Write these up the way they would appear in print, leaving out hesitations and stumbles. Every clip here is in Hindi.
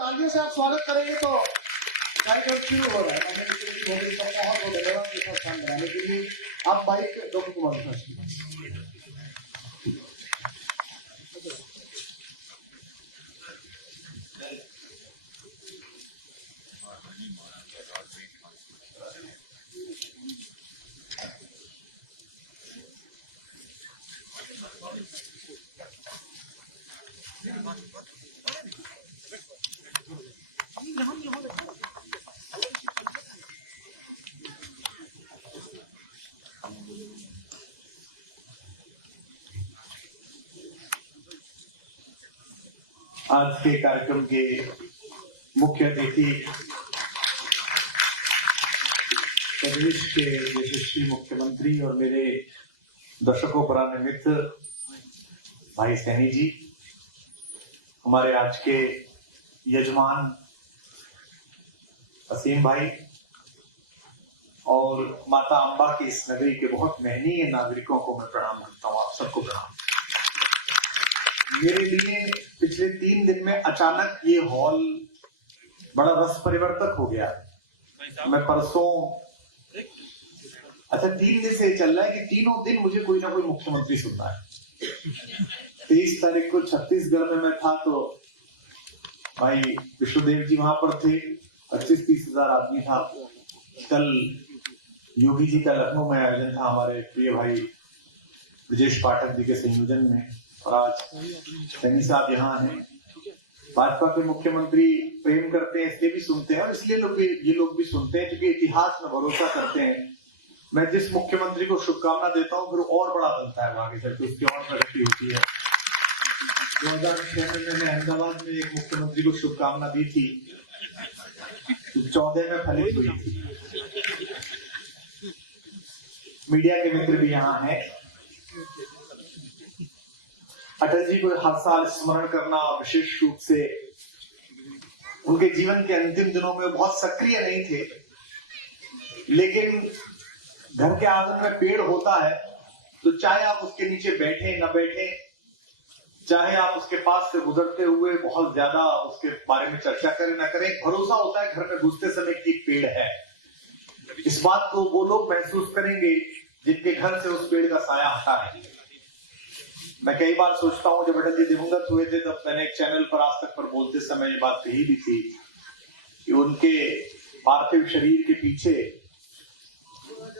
तालियों से आप स्वागत करेंगे तो कार्यक्रम शुरू हो रहा है। मैंने बहुत बहुत धन्यवाद ये स्थान बनाने के लिए। आप बाइक डॉक्टर कुमार आज के कार्यक्रम के मुख्य अतिथि प्रदेश के यशस्वी मुख्यमंत्री और मेरे दशकों पुराने मित्र भाई सैनी जी, हमारे आज के यजमान असीम भाई और माता अम्बा की इस नगरी के बहुत महनीय नागरिकों को मैं प्रणाम करता हूँ। आप सबको प्रणाम। मेरे लिए पिछले 3 दिन में अचानक ये हॉल बड़ा रस परिवर्तक हो गया। मैं परसों 3 दिन से चल रहा है कि तीनों दिन मुझे कोई ना कोई मुख्यमंत्री सुनना है। 23 तारीख को छत्तीसगढ़ में मैं था तो भाई विष्णुदेव जी वहां पर थे, 25-30 हजार आदमी था। कल योगी जी का लखनऊ में आयोजन था हमारे प्रिय भाई ब्रजेश पाठक जी के संयोजन में, और आज सैनी साहब यहाँ हैं। भाजपा के मुख्यमंत्री प्रेम करते हैं इसलिए भी सुनते हैं और इसलिए ये लोग भी सुनते हैं क्योंकि इतिहास में भरोसा करते हैं। मैं जिस मुख्यमंत्री को शुभकामना देता हूँ फिर और बड़ा बनता है, आगे चलकर उसकी और प्रगति होती है। 2006 में मैंने अहमदाबाद में एक मुख्यमंत्री को शुभकामना दी थी, 14 में फलित हुई थी। मीडिया के मित्र भी यहाँ हैं। अटल जी को हर साल स्मरण करना, विशेष रूप से उनके जीवन के अंतिम दिनों में बहुत सक्रिय नहीं थे, लेकिन घर के आंगन में पेड़ होता है तो चाहे आप उसके नीचे बैठे न बैठे, चाहे आप उसके पास से गुजरते हुए बहुत ज्यादा उसके बारे में चर्चा करें न करें, भरोसा होता है घर में घुसते समय कि एक पेड़ है। इस बात को वो लोग महसूस करेंगे जिनके घर से उस पेड़ का साया हटा है। मैं कई बार सोचता हूं, जब अटल जी दिवंगत हुए थे तब मैंने एक चैनल पर आज तक पर बोलते समय ये बात कही भी थी कि उनके पार्थिव शरीर के पीछे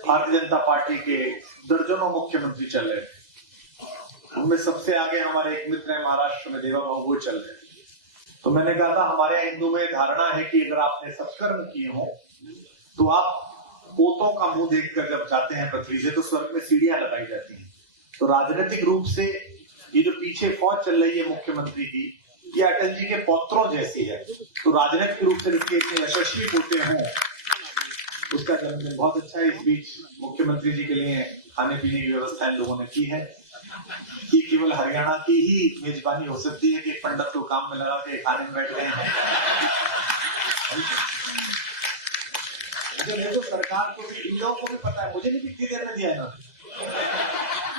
भारतीय जनता पार्टी के दर्जनों मुख्यमंत्री चल रहे थे। उनमें सबसे आगे हमारे एक मित्र हैं महाराष्ट्र में, देवा भाऊ, वो चल रहे हैं। तो मैंने कहा था हमारे हिंदू में धारणा है कि अगर आपने सत्कर्म किए हो तो आप पोतों का मुंह देखकर जब जाते हैं पृथ्वी से तो स्वर्ग में सीढ़ियां लगाई जाती हैं। तो राजनीतिक रूप से ये जो पीछे फौज चल रही है मुख्यमंत्री की, ये अटल जी के पौत्रों जैसी है। तो राजनीतिक रूप से इसके इतने यशस्वी पोते हों, उसका जन्मदिन बहुत अच्छा है। इस बीच मुख्यमंत्री जी के लिए खाने पीने की व्यवस्था इन लोगों ने की है। ये केवल हरियाणा की ही मेजबानी हो सकती है कि पंडित को काम में लगा के खाने में बैठ गए हैं। तो सरकार को भी, इन लोगों को भी पता है, मुझे नहीं कितनी देर में दिया इन्होंने।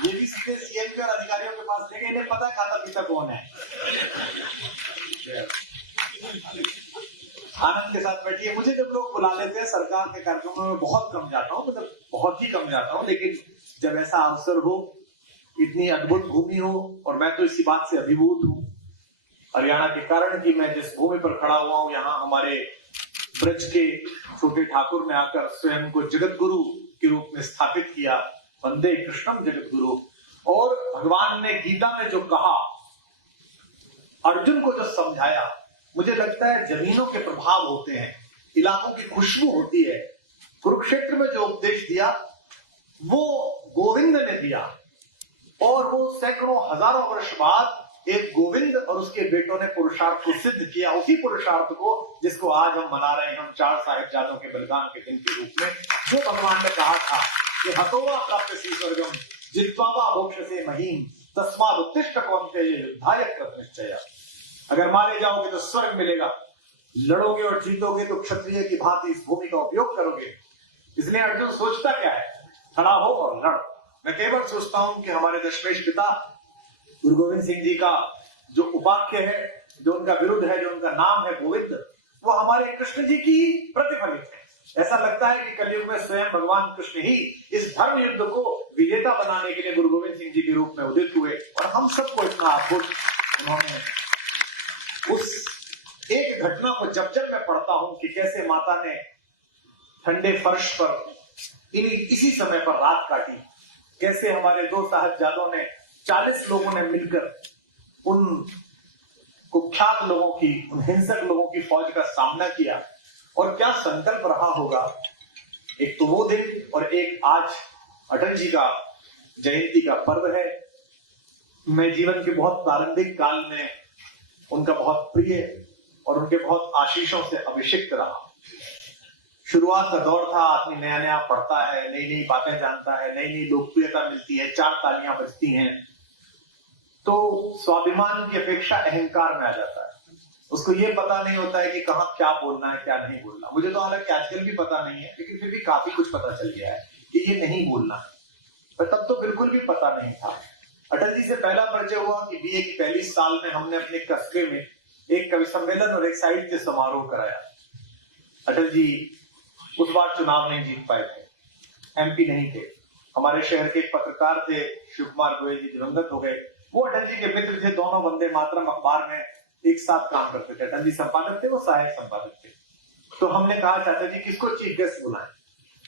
ये भी सीधे सीएम के और अधिकारियों के पास लेके, इन्हें पता है खाता पीता कौन है। आनंद के साथ बैठिए। मुझे जब लोग बुला लेते हैं सरकार के कार्यक्रमों में बहुत कम जाता हूँ, मतलब बहुत ही कम जाता हूँ, लेकिन जब ऐसा अवसर हो, इतनी अद्भुत भूमि हो, और मैं तो इसी बात से अभिभूत हूँ हरियाणा के कारण कि मैं जिस भूमि पर खड़ा हुआ हूँ, यहाँ हमारे ब्रज के छोटे ठाकुर ने आकर स्वयं को जगत गुरु के रूप में स्थापित किया, वंदे कृष्णम जगत गुरु। और भगवान ने गीता में जो कहा, अर्जुन को जो समझाया, मुझे लगता है जमीनों के प्रभाव होते हैं, इलाकों की खुशबू होती है। कुरुक्षेत्र में जो उपदेश दिया वो गोविंद ने दिया, और वो सैकड़ों हजारों वर्ष बाद एक गोविंद और उसके बेटों ने पुरुषार्थ को सिद्ध किया, उसी पुरुषार्थ को जिसको आज हम मना रहे हैं, हम 4 साहिबजादों के बलिदान के दिन के रूप में। जो भगवान ने कहा था कि हतोवा प्राप्त स्वर्गम जित्वा मोक्षसे महीम तस्मात् उत्तिष्ठ कौन्तेय युद्धाय कृत निश्चय। अगर मारे जाओगे तो स्वर्ग मिलेगा, लड़ोगे और जीतोगे तो क्षत्रिय की भांति इस भूमि का उपयोग करोगे। इसलिए अर्जुन सोचता क्या है, खड़ा हो और लड़। मैं केवल सोचता हूं कि हमारे दशमेश पिता गुरु गोविंद सिंह जी का जो उपाख्य है जो उनका विरुद्ध है, जो उनका नाम है गोविंद, वो हमारे कृष्ण जी की प्रतिफलित है। ऐसा लगता है कि कलयुग में स्वयं भगवान कृष्ण ही इस धर्म युद्ध को विजेता बनाने के लिए गुरु गोविंद सिंह जी के रूप में उदित हुए, और हम सबको इतना अद्भुत उन्होंने उस एक घटना को जब जब मैं पढ़ता हूं कि कैसे माता ने ठंडे फर्श पर इसी समय पर रात काटी, कैसे हमारे दो साहबजादों ने 40 लोगों ने मिलकर उन कुख्यात लोगों की, उन हिंसक लोगों की फौज का सामना किया, और क्या संकल्प रहा होगा। एक तो वो दिन, और एक आज अटल जी का जयंती का पर्व है। मैं जीवन के बहुत प्रारंभिक काल में उनका बहुत प्रिय और उनके बहुत आशीषों से अभिषिक्त रहा। शुरुआत का दौर था, आदमी नया नया पढ़ता है, नई नई बातें जानता है, नई नई लोकप्रियता मिलती है, 4 तालियां बजती हैं, तो स्वाभिमान की अपेक्षा अहंकार में आ जाता है। उसको ये पता नहीं होता है कि कहाँ क्या बोलना है, क्या नहीं बोलना। मुझे तो हालांकि आजकल भी पता नहीं है, लेकिन फिर भी काफी कुछ पता चल गया है कि ये नहीं बोलना है, पर तब तो बिल्कुल भी पता नहीं था। अटल जी से पहला परिचय हुआ कि बीए की पहली साल में हमने अपने कस्बे में एक कवि सम्मेलन और एक साहित्य समारोह कराया। अटल जी उस बार चुनाव नहीं जीत पाए थे, एमपी नहीं थे। हमारे शहर के एक पत्रकार थे शिव कुमार गोयल जी, दिवंगत हो गए। वो अटल जी के मित्र थे, दोनों वंदे मातरम अखबार में एक साथ काम करते थे। अटल जी संपादक थे, वो सहायक संपादक थे। तो हमने कहा चाचा जी किसको चीफ गेस्ट बुलाएं,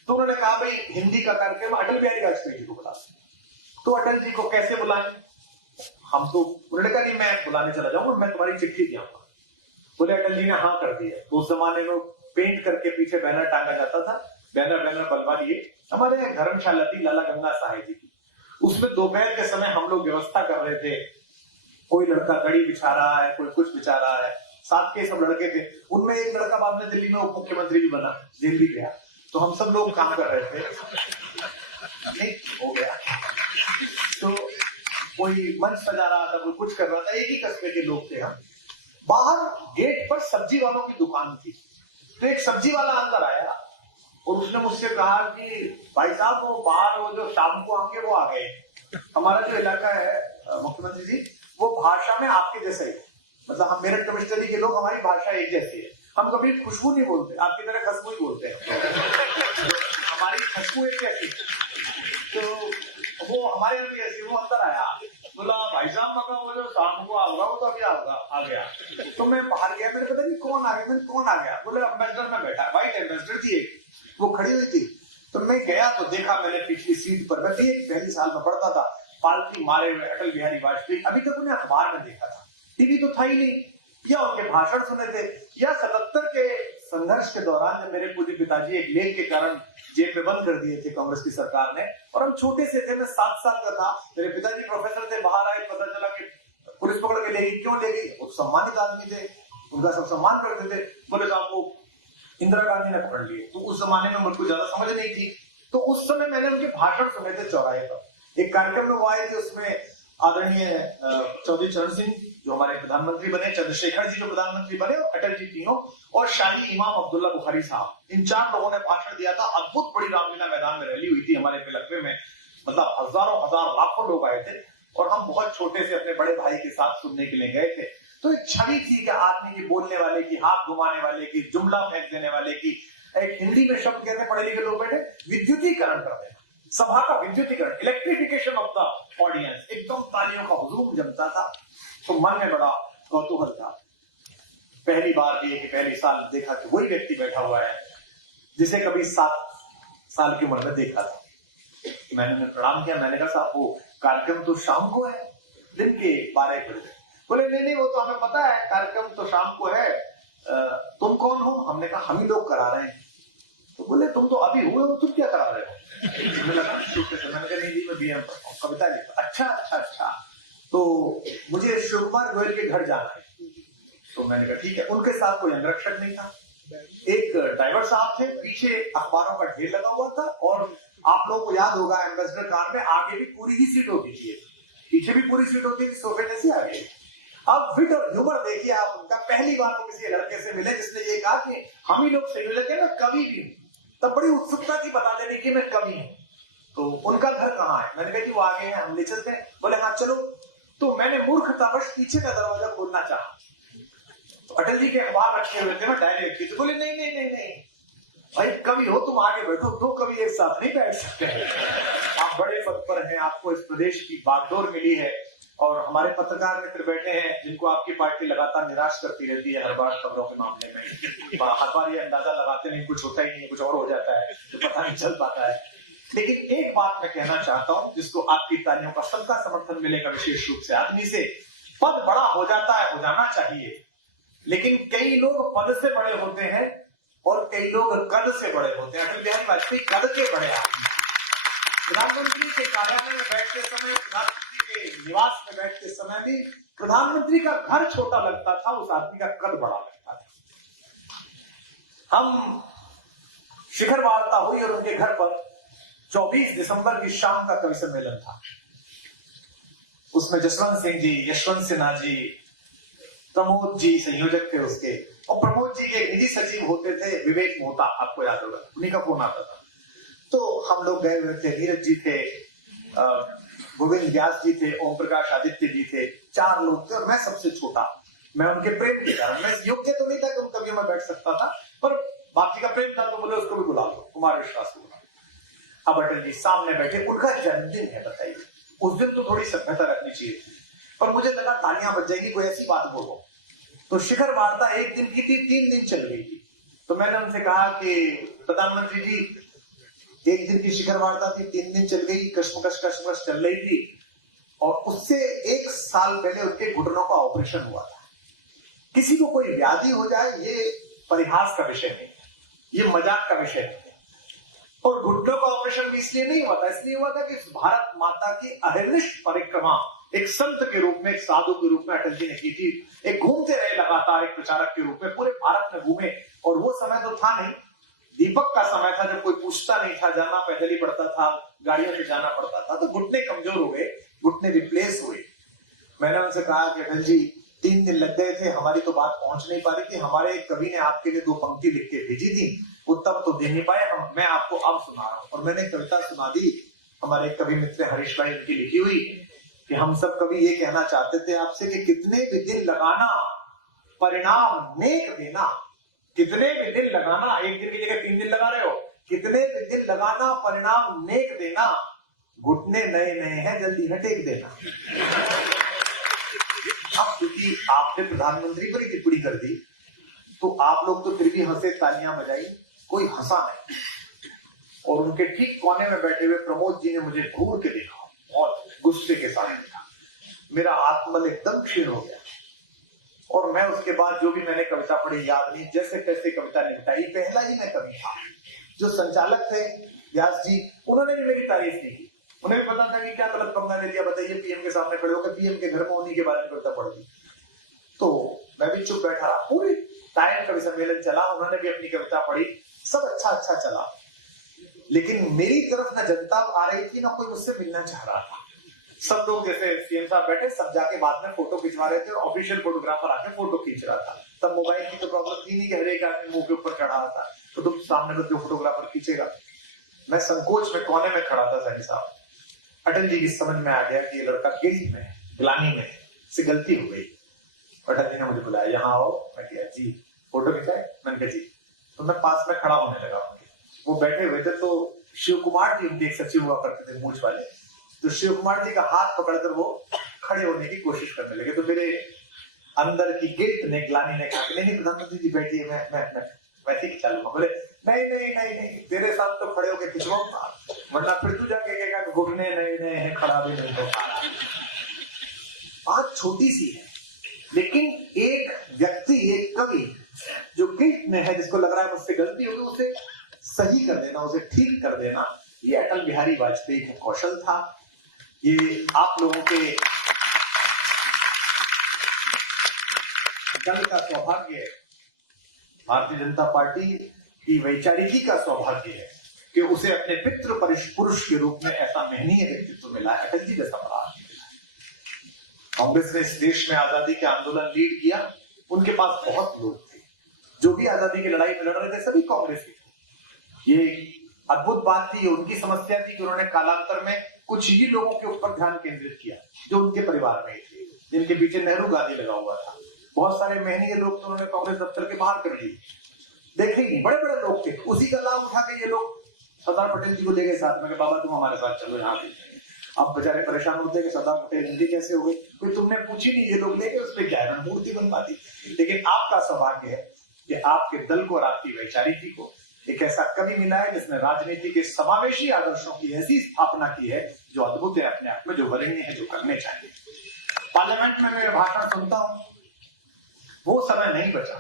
तो उन्होंने कहा भाई हिंदी का कार्यक्रम अटल बिहारी वाजपेयी जी को बुला। तो अटल जी को कैसे बुलाएं, हम तो, उन्होंने कहा नहीं मैं बुलाने चला जाऊंगा, मैं तुम्हारी चिट्ठी दियाऊंगा। बोले अटल जी ने हाँ कर दिया। तो उस जमाने में पेंट करके पीछे बैनर टांगा जाता था, बैनर बनवा दिए। हमारे यहाँ धर्मशाला थी लाला गंगा साहेब जी की, उसमें दोपहर के समय हम लोग व्यवस्था कर रहे थे। कोई लड़का गड़ी बिछा रहा है, कोई कुछ बिछा रहा है, साथ के सब लड़के थे। उनमें एक लड़का बाद में दिल्ली में उप मुख्यमंत्री भी बना, जेल भी गया। तो हम सब लोग काम कर रहे थे, नहीं हो गया। तो कोई मंच सजा रहा था, कोई कुछ कर रहा था, एक ही कस्बे के लोग थे हम। बाहर गेट पर सब्जी वालों की दुकान थी, तो एक सब्जी वाला अंदर आया और उसने मुझसे कहा कि भाई साहब वो बाहर वो जो शाम को आएंगे वो आ गए। हमारा जो इलाका है मुख्यमंत्री जी, वो भाषा में आपके जैसा ही, मतलब हम मेरठ कमिश्नरी के लोग, हमारी भाषा एक जैसी है। हम कभी खुशबू नहीं बोलते, आपकी तरह खुशबू ही बोलते हैं। हमारी खुशबू एक जैसी, तो वो हमारे यहाँ भी ऐसी। वो अंदर आया, बोला भाई साहब मगर वो जो शाम को आऊंगा वो तो अभी आ गया। तो मैं बाहर गया, मेरे पता नहीं कौन आ गया, मैंने कौन आ गया, बोले एम्बेसडर में बैठा, व्हाइट एम्बेसडर थी एक, वो खड़ी हुई थी। तो मैं गया तो देखा, मैंने पिछली सीट पर, मैं भी पहली साल में पढ़ता था, पालकी मारे हुए अटल बिहारी वाजपेयी। अभी तक उन्हें अखबार में देखा था, टीवी तो था ही नहीं, या उनके भाषण सुने थे, या 77 के संघर्ष के दौरान जब मेरे पूज्य पिताजी एक लेख के कारण जेल में बंद कर दिए थे कांग्रेस की सरकार ने, और हम छोटे से थे, मैं 7 साल का था। मेरे पिताजी प्रोफेसर थे, बाहर आए, पता चला कि पुलिस पकड़ के ले गई। क्यों ले गई? वो सम्मानित आदमी थे, उनका सब सम्मान करते थे। बोले साहब को इंदिरा गांधी ने पकड़ लिए। तो उस जमाने में मुझको ज्यादा समझ नहीं थी, तो उस समय मैंने उनके भाषण सुने थे चौराहे पर। एक कार्यक्रम में वो आए थे, उसमें आदरणीय चौधरी चरण सिंह जो हमारे प्रधानमंत्री बने, चंद्रशेखर जी जो प्रधानमंत्री बने, और अटल जी तीनों, और शाही इमाम अब्दुल्ला बुखारी साहब, इन 4 लोगों ने भाषण दिया था। अद्भुत बड़ी रामलीला मैदान में रैली हुई थी हमारे पिलखवे में, मतलब हजारों हजार लाखों लोग आए थे, और हम बहुत छोटे से अपने बड़े भाई के साथ सुनने के लिए गए थे। तो एक छवि थी कि आदमी की, बोलने वाले की, हाथ घुमाने वाले की, जुमला फेंक देने वाले की, एक हिंदी में शब्द कहते पढ़े लिखे लोग बैठे, विद्युतीकरण कर देना, सभा का विद्युतीकरण, इलेक्ट्रिफिकेशन ऑफ द ऑडियंस, एकदम तालियों का हुजूम जमता था। तो मन में बड़ा कौतूहल था। पहली बार भी कि पहली साल देखा कि वही व्यक्ति बैठा हुआ है जिसे कभी 7 साल की उम्र में देखा था। मैंने उन्हें प्रणाम किया, मैंने कहा साहब वो कार्यक्रम तो शाम को है, दिन के 12 बजे। बोले नहीं वो तो हमें पता है, कार्यक्रम तो शाम को है, तुम कौन हो? हमने कहा हम ही लोग करा रहे हैं। तो बोले तुम तो अभी हुए हो, तुम क्या करा रहे हो? मैंने कहा नहीं जी मैं बीएम कविता लिखता। अच्छा, तो मुझे शिव कुमार गोयल के घर जाना है। तो मैंने कहा ठीक है। उनके साथ कोई अंगरक्षक नहीं था, एक ड्राइवर साहब थे, पीछे अखबारों का ढेर लगा हुआ था, और आप लोगों को याद होगा एम्बेसडर कार में आगे भी पूरी ही सीट होती थी, पीछे भी पूरी सीट होती थी, सोफे जैसे आगे। अब फिट और ह्यूमर देखिए आप उनका। पहली बार वो किसी लड़के से मिले जिसने ये कहा कि हम ही लोग संयोजक है, मैं कवि भी हूँ। तब बड़ी उत्सुकता थी बता देने की मैं कवि हूँ। तो उनका घर कहाँ है? मैंने कहा कि वो आगे है, हम ले चलते हैं। बोले हाँ चलो। तो मैंने मूर्खतावश पीछे का दरवाजा खोलना चाहा, तो अटल जी के अखबार रखे हुए थे, मैं डायरी रखी थी। बोले नहीं नहीं नहीं नहीं भाई, कवि हो तुम, आगे बैठो, दो कवि एक साथ नहीं बैठ सकते हैं। आप बड़े पद पर हैं, आपको इस प्रदेश की बागडोर मिली है, और हमारे पत्रकार मित्र बैठे हैं जिनको आपकी पार्टी लगातार निराश करती रहती है हर बार खबरों के मामले में। हर बार ये अंदाजा लगाते नहीं, कुछ होता ही नहीं, कुछ और हो जाता है, तो पता नहीं चल पाता है। लेकिन एक बात मैं कहना चाहता हूं, जिसको आपकी तालियों का सबका समर्थन मिलेगा विशेष रूप से, आदमी से पद बड़ा हो जाता है, हो जाना चाहिए, लेकिन कई लोग पद से बड़े होते हैं और कई लोग कद से बड़े होते हैं। अटल बिहारी वाजपेयी कद के बड़े आदमी, प्रधानमंत्री के कार्यालय में बैठते समय, प्रधानमंत्री के निवास में बैठते समय भी प्रधानमंत्री का घर छोटा लगता था, उस आदमी का कद बड़ा लगता था। हम शिखर वार्ता हुई और उनके घर पर 24 दिसंबर की शाम का कवि सम्मेलन था। उसमें जसवंत सिंह जी, यशवंत सिन्हा जी, प्रमोद जी संयोजक थे उसके, और प्रमोद जी के निजी सचिव होते थे विवेक मोहता, आपको याद होगा, उन्हीं का फोन आता था। तो हम लोग गए हुए थे, नीरज जी थे, गोविंद व्यास जी थे, ओम प्रकाश आदित्य जी थे, 4 लोग थे और मैं सबसे छोटा। मैं उनके प्रेम के कारण, मैं योग्य तो नहीं था कि उन कवियों में बैठ सकता था, पर बाप जी का प्रेम था तो बोले उसको भी बुला लो, कुमार विश्वास को बुला लो। अब अटल जी सामने बैठे, उनका जन्मदिन है, बताइए, उस दिन तो थोड़ी सभ्यता रखनी चाहिए थी, पर मुझे लगा तालियां बज जाएगी, कोई ऐसी बात बोलो। तो शिखर वार्ता एक दिन की थी, 3 दिन चल गई थी। तो मैंने उनसे कहा कि प्रधानमंत्री जी, एक दिन की शिखर वार्ता थी, 3 दिन चल गई, कश्मकश चल रही थी, और उससे 1 साल पहले उनके घुटनों का ऑपरेशन हुआ था। किसी को कोई व्याधि हो जाए ये परिहास का विषय नहीं है, ये मजाक का विषय नहीं है। और घुटनों का ऑपरेशन भी इसलिए नहीं हुआ था, इसलिए हुआ था कि भारत माता की अहर्निश परिक्रमा एक संत के रूप में, एक साधु के रूप में अटल जी ने की थी। एक घूमते रहे लगातार, एक प्रचारक के रूप में पूरे भारत में घूमे, और वो समय तो था नहीं, दीपक का समय था, जब कोई पूछता नहीं था, जाना पैदल ही पड़ता था, गाड़ियों से जाना पड़ता था, तो घुटने कमजोर हो गए, घुटने रिप्लेस हुए। मैंने उनसे कहा कि अटल जी 3 दिन लग गए थे, हमारी तो बात पहुंच नहीं पा रही थी, हमारे एक कवि ने आपके लिए 2 पंक्ति लिख के भेजी थी, उत्तम तो दे नहीं पाए, मैं आपको अब सुना रहा हूं। और मैंने कविता सुना दी, हमारे एक कवि मित्र हरीश भाई, उनकी लिखी हुई, कि हम सब कवि ये कहना चाहते थे आपसे कि कितने भी दिन लगाना, परिणाम नेक देना। कितने भी दिन लगाना, एक दिन की जगह 3 दिन लगा रहे हो, कितने भी दिन लगाना, परिणाम नेक देना, घुटने नए नए हैं, जल्दी न टेक देना। अब क्योंकि आपने प्रधानमंत्री पर ही टिप्पणी कर दी, तो आप लोग तो फिर भी हंसे, तालियां बजाई, कोई हंसा नहीं। और उनके ठीक कोने में बैठे हुए प्रमोद जी ने मुझे घूर के देखा, बहुत गुस्से के साथ देखा, मेरा आत्मबल एकदम क्षीण हो गया। और मैं उसके बाद जो भी मैंने कविता पढ़ी याद नहीं, जैसे तैसे कविता निपटाई। पहला ही मैं कवि था। जो संचालक थे व्यास जी, उन्होंने भी मेरी तारीफ नहीं की, उन्हें भी पता था कि क्या गलत पंगा ले लिया, बताइए, पीएम के सामने खड़े होकर पीएम के घर में उन्हीं के बारे में कविता पढ़ दी। तो मैं भी चुप बैठा रहा, पूरी टाइम कवि सम्मेलन चला, उन्होंने भी अपनी कविता पढ़ी, सब अच्छा चला। लेकिन मेरी तरफ ना जनता आ रही थी, ना कोई मुझसे मिलना चाह रहा था। सब लोग जैसे सीएम साहब बैठे, सब जाके बाद में फोटो खिंचवा रहे थे, ऑफिशियल फोटोग्राफर आके फोटो खींच रहा था। तब मोबाइल की तो प्रॉब्लम थी नहीं कि हर एक आदमी मुंह के ऊपर चढ़ा रहा था, तो तुम सामने जो फोटोग्राफर खींचेगा। मैं संकोच में कोने में खड़ा था। सही साहब, अटल जी की समझ में आ गया कि ये लड़का गिल्ट में, ग्लानि में से गलती हो गई। अटल जी ने मुझे बुलाया, यहाँ आओ। मैं कहा जी, फोटो खिंचाए? मैंने कहा जी। तो मैं पास में खड़ा होने लगा उनके, वो बैठे हुए थे। तो शिव कुमार जी उनके एक सचिव हुआ करते थे, मूंछ वाले, तो शिव कुमार जी का हाथ पकड़कर वो खड़े होने की कोशिश करने लगे। तो मेरे अंदर की गिल्ट ने, ग्लानि ने कहा, नहीं प्रधानमंत्री जी बैठिए, मैं वैसे ही चलूंगा। बोले नहीं, तेरे साथ तो खड़े होकर खिंचवाऊंगा, वरना फिर तू जाके कहेगा घुटने नए हैं, खड़ा भी नहीं हो पा रहा। बात छोटी सी है, लेकिन एक व्यक्ति, एक कवि जो गिल्ट में है, जिसको लग रहा है मुझसे गलती होगी, उसे सही कर देना, उसे ठीक कर देना, ये अटल बिहारी वाजपेयी का कौशल था। ये आप लोगों के दल का सौभाग्य है, भारतीय जनता पार्टी की वैचारिकी का सौभाग्य है कि उसे अपने पितृ पुरुष के रूप में ऐसा महनीय व्यक्तित्व मिला है। अटल जी जैसा बड़ा आदमी मिला है। कांग्रेस ने इस देश में आजादी के आंदोलन लीड किया, उनके पास बहुत लोग थे, जो भी आजादी की लड़ाई में लड़ रहे थे सभी कांग्रेसी थे। ये अद्भुत बात थी, उनकी समस्या थी कि उन्होंने कालांतर में कुछ ही लोगों के ऊपर ध्यान केंद्रित किया जो उनके परिवार में थे, जिनके पीछे नेहरू गांधी लगा हुआ था। बहुत सारे मेहनती लोग तो उन्होंने कांग्रेस दफ्तर के बाहर कर दिए, देखे ही नहीं, बड़े बड़े लोग थे। उसी का लाभ उठा के ये लोग सरदार पटेल जी को ले गए साथ में, बाबा तुम हमारे साथ चलो यहाँ पे। अब बेचारे परेशान होते कि सरदार पटेल हिंदी कैसे हो गई, कोई तुमने पूछी नहीं, ये लोग लेके उस पर क्या है, मूर्ति बनवा दी। लेकिन आपका सौभाग्य है कि आपके दल को और आपकी वैचारिकी को एक ऐसा कवि मिला है जिसने राजनीति के समावेशी आदर्शों की ऐसी स्थापना की है जो अद्भुत है अपने आप में, जो वरणीय है, जो करने चाहिए। पार्लियामेंट में मेरे भाषण सुनता हूं, वो समय नहीं बचा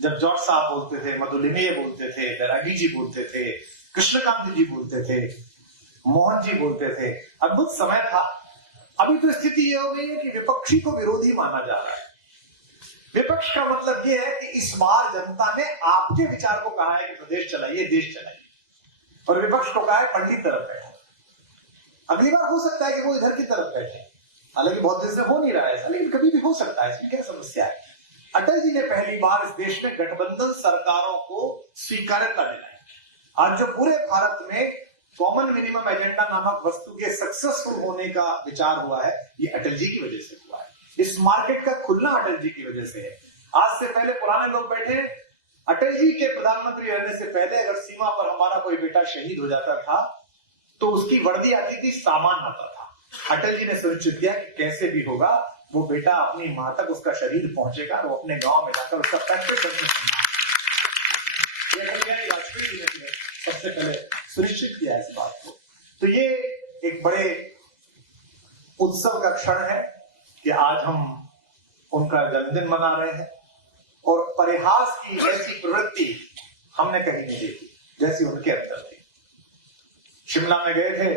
जब जॉर्ज साहब बोलते थे, मधुलिनीय बोलते थे, बैरागी जी बोलते थे, कृष्णकांत जी बोलते थे, मोहन जी बोलते थे। अद्भुत समय था। अभी तो स्थिति यह हो गई है कि विपक्षी को विरोधी माना जा रहा है। विपक्ष का मतलब यह है कि इस बार जनता ने आपके विचार को कहा है कि प्रदेश चलाइए, देश चलाइए, और विपक्ष को कहा है पंडित तरफ बैठो। अगली बार हो सकता है कि वो इधर की तरफ बैठे, हालांकि बहुत दिन से हो नहीं रहा है ऐसा, लेकिन कभी भी हो सकता है, इसमें क्या समस्या है। अटल जी ने पहली बार इस देश में गठबंधन सरकारों को स्वीकार्यता दिलाई। आज जो पूरे भारत में कॉमन मिनिमम एजेंडा नामक वस्तु के सक्सेसफुल होने का विचार हुआ है, ये अटल जी की वजह से हुआ है। इस मार्केट का खुलना अटल जी की वजह से है। आज से पहले पुराने लोग बैठे, अटल जी के प्रधानमंत्री रहने से पहले अगर सीमा पर हमारा कोई बेटा शहीद हो जाता था तो उसकी वर्दी आती थी, सामान आता था। अटल जी ने सुनिश्चित किया कि कैसे भी होगा वो बेटा अपनी मां तक उसका शरीर पहुंचेगा, वो अपने गांव में जाकर उसका पैसे करने वाजपेयी जी ने सबसे पहले सुनिश्चित किया इस बात को। तो ये एक बड़े उत्सव का क्षण है कि आज हम उनका जन्मदिन मना रहे हैं, और परिहास की ऐसी प्रवृत्ति हमने कहीं नहीं देखी जैसी उनके अंदर थी। शिमला में गए थे,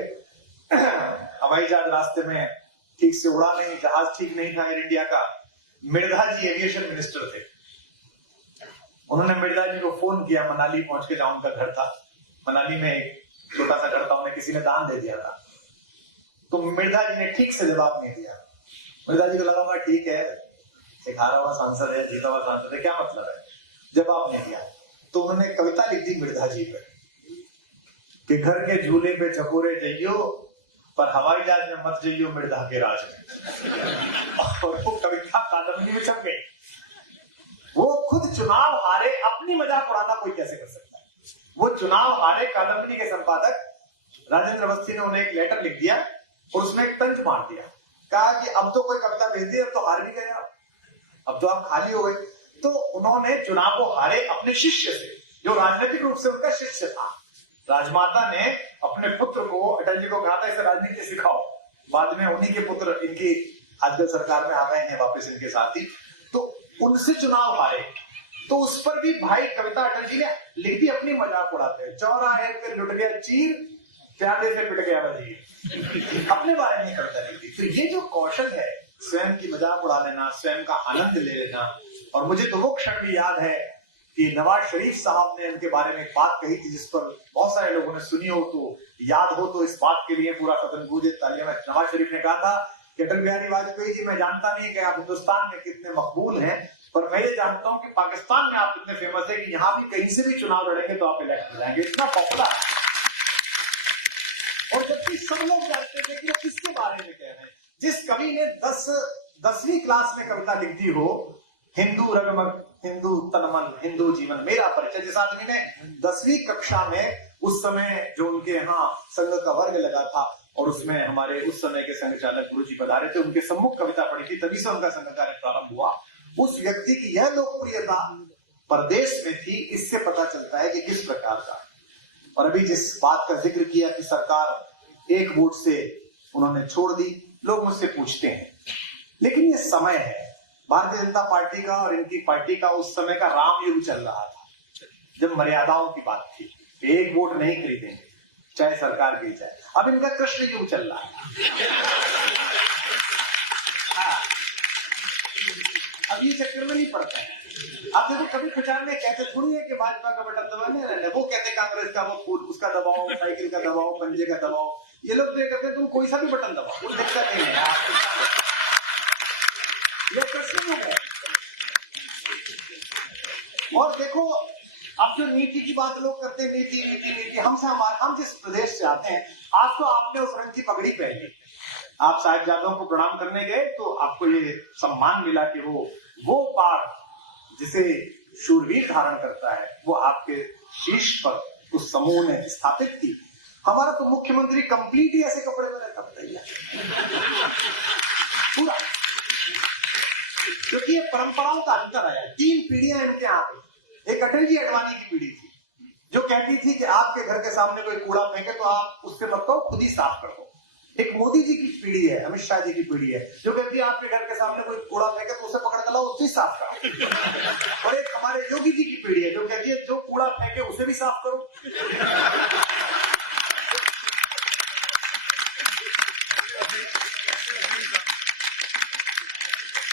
हवाई जहाज रास्ते में ठीक से उड़ा नहीं, जहाज ठीक नहीं था एयर इंडिया का। मिर्धा जी एविएशन मिनिस्टर थे, उन्होंने मिर्धा जी को फोन किया मनाली पहुंच के, जहां उनका घर था। मनाली में एक छोटा सा घर था, उन्हें किसी ने दान दे दिया था। तो मिर्धा जी ने ठीक से जवाब नहीं दिया। मिर्धा जी को लगा ठीक है, एक हारा हुआ सांसद है, जीता हुआ सांसद है, क्या मतलब है, जवाब नहीं दिया। तो उन्होंने कविता लिख दी मिर्धा जी पे कि घर के झूले पे चकोरे जइयो, पर हवाई जहाज में मत जइयो मिर्धा के राज में। और वो कविता कादम्बरी में छप गई। वो खुद चुनाव हारे, अपनी मजाक उड़ाना कोई कैसे कर सकता है। वो चुनाव हारे, कादम्बरी के संपादक राजेंद्र अवस्थी ने उन्हें एक लेटर लिख दिया और उसमें एक तंज मार दिया, कहा कि अब तो कोई कविता भेज दी, अब तो हार भी गए, अब तो आप खाली हो गए। तो उन्होंने चुनाव को हारे अपने शिष्य से, जो राजनीतिक रूप से उनका शिष्य था। राजमाता ने अपने पुत्र को, अटल जी को कहा था इसे राजनीति सिखाओ। बाद में उन्हीं के पुत्र इनकी आजकल सरकार में आ गए हैं वापस इनके साथी, तो उनसे चुनाव हारे। तो उस पर भी भाई कविता अटल जी ने लिख दी अपनी मजाक उड़ाते हैं, चौराहे पे लुट गया चीर, प्यादे से पिट गया वजीर। अपने बारे में कविता लिख दी। तो ये जो कौशल है, स्वयं की मजाक उड़ा लेना, स्वयं का आनंद ले लेना। और मुझे तो वो क्षण भी याद है कि नवाज शरीफ साहब ने उनके बारे में एक बात कही थी जिस पर बहुत सारे लोगों ने सुनी हो, तो याद हो तो इस बात के लिए पूरा सदन गूंजे तालियां में। नवाज शरीफ ने कहा था कि अटल बिहारी वाजपेयी जी, मैं जानता नहीं कि आप हिंदुस्तान में कितने मकबूल हैं, पर मैं ये जानता हूं कि पाकिस्तान में आप इतने फेमस है कि यहां भी कहीं से भी चुनाव लड़ेंगे तो आप इलेक्ट हो जाएंगे, इतना पॉपुलर। और जबकि सब लोग जानते थे कि वो किसके बारे में कह रहे हैं। जिस कवि ने 10वीं क्लास में कविता लिख दी हो, हिंदू रगमग, हिंदू तनमन, हिंदू जीवन मेरा परिचय, जिस आदमी ने 10वीं कक्षा में उस समय जो उनके यहाँ संघ का वर्ग लगा था और उसमें हमारे उस समय के संघ चालक गुरु जी पधारे थे, उनके सम्मुख कविता पढ़ी थी, तभी से उनका संघ कार्य प्रारंभ हुआ। उस व्यक्ति की यह लोकप्रियता प्रदेश में थी, इससे पता चलता है कि किस प्रकार का। और अभी जिस बात का जिक्र किया कि सरकार एक वोट से उन्होंने छोड़ दी, लोग मुझसे पूछते हैं, लेकिन ये समय है भारतीय जनता पार्टी का और इनकी पार्टी का उस समय का राम युग चल रहा था, जब मर्यादाओं की बात थी, एक वोट नहीं खरीदेंगे चाहे सरकार गिर जाए। अब इनका कृष्ण युग चल रहा है। हाँ, अब ये चक्कर में नहीं पड़ता है। अब देखो कभी प्रचार में कहते थोड़ी है कि भाजपा का बटन दबाने रहना, वो कहते कांग्रेस का, वो फूल उसका दबाओ, साइकिल का दबाओ, पंजे का दबाओ। ये लोग तो ये कहते तुम कोई सा भी बटन दबाओ, कोई दिक्कत नहीं है। ये कृष्ण युग है। और देखो अब जो नीति की बात लोग करते हैं, नीति नीति नीति, हम जिस प्रदेश से आते हैं, आज तो आपने उस रंग की पगड़ी पहनी, आप साहिबजादों को प्रणाम करने गए तो आपको ये सम्मान मिला कि वो वो पार जिसे शूरवीर धारण करता है वो आपके शीर्ष पर उस समूह ने स्थापित की। हमारा तो मुख्यमंत्री कंप्लीट ही ऐसे कपड़े में रहता बताइए पूरा, क्योंकि ये परंपराओं का अंतर आया। 3 पीढ़ियां इनके यहाँ पे। एक अटल जी अडवाणी की पीढ़ी थी जो कहती थी कि आपके घर के सामने कोई कूड़ा फेंके तो आप उससे मत कहो, खुद ही साफ कर दो। एक मोदी जी की पीढ़ी है, अमित शाह जी की पीढ़ी है जो कहती है आपके घर के सामने कोई कूड़ा फेंके तो उसे पकड़ कर लाओ, उससे साफ करो। और एक हमारे योगी जी की पीढ़ी है जो कहती है जो कूड़ा फेंके उसे भी साफ करो।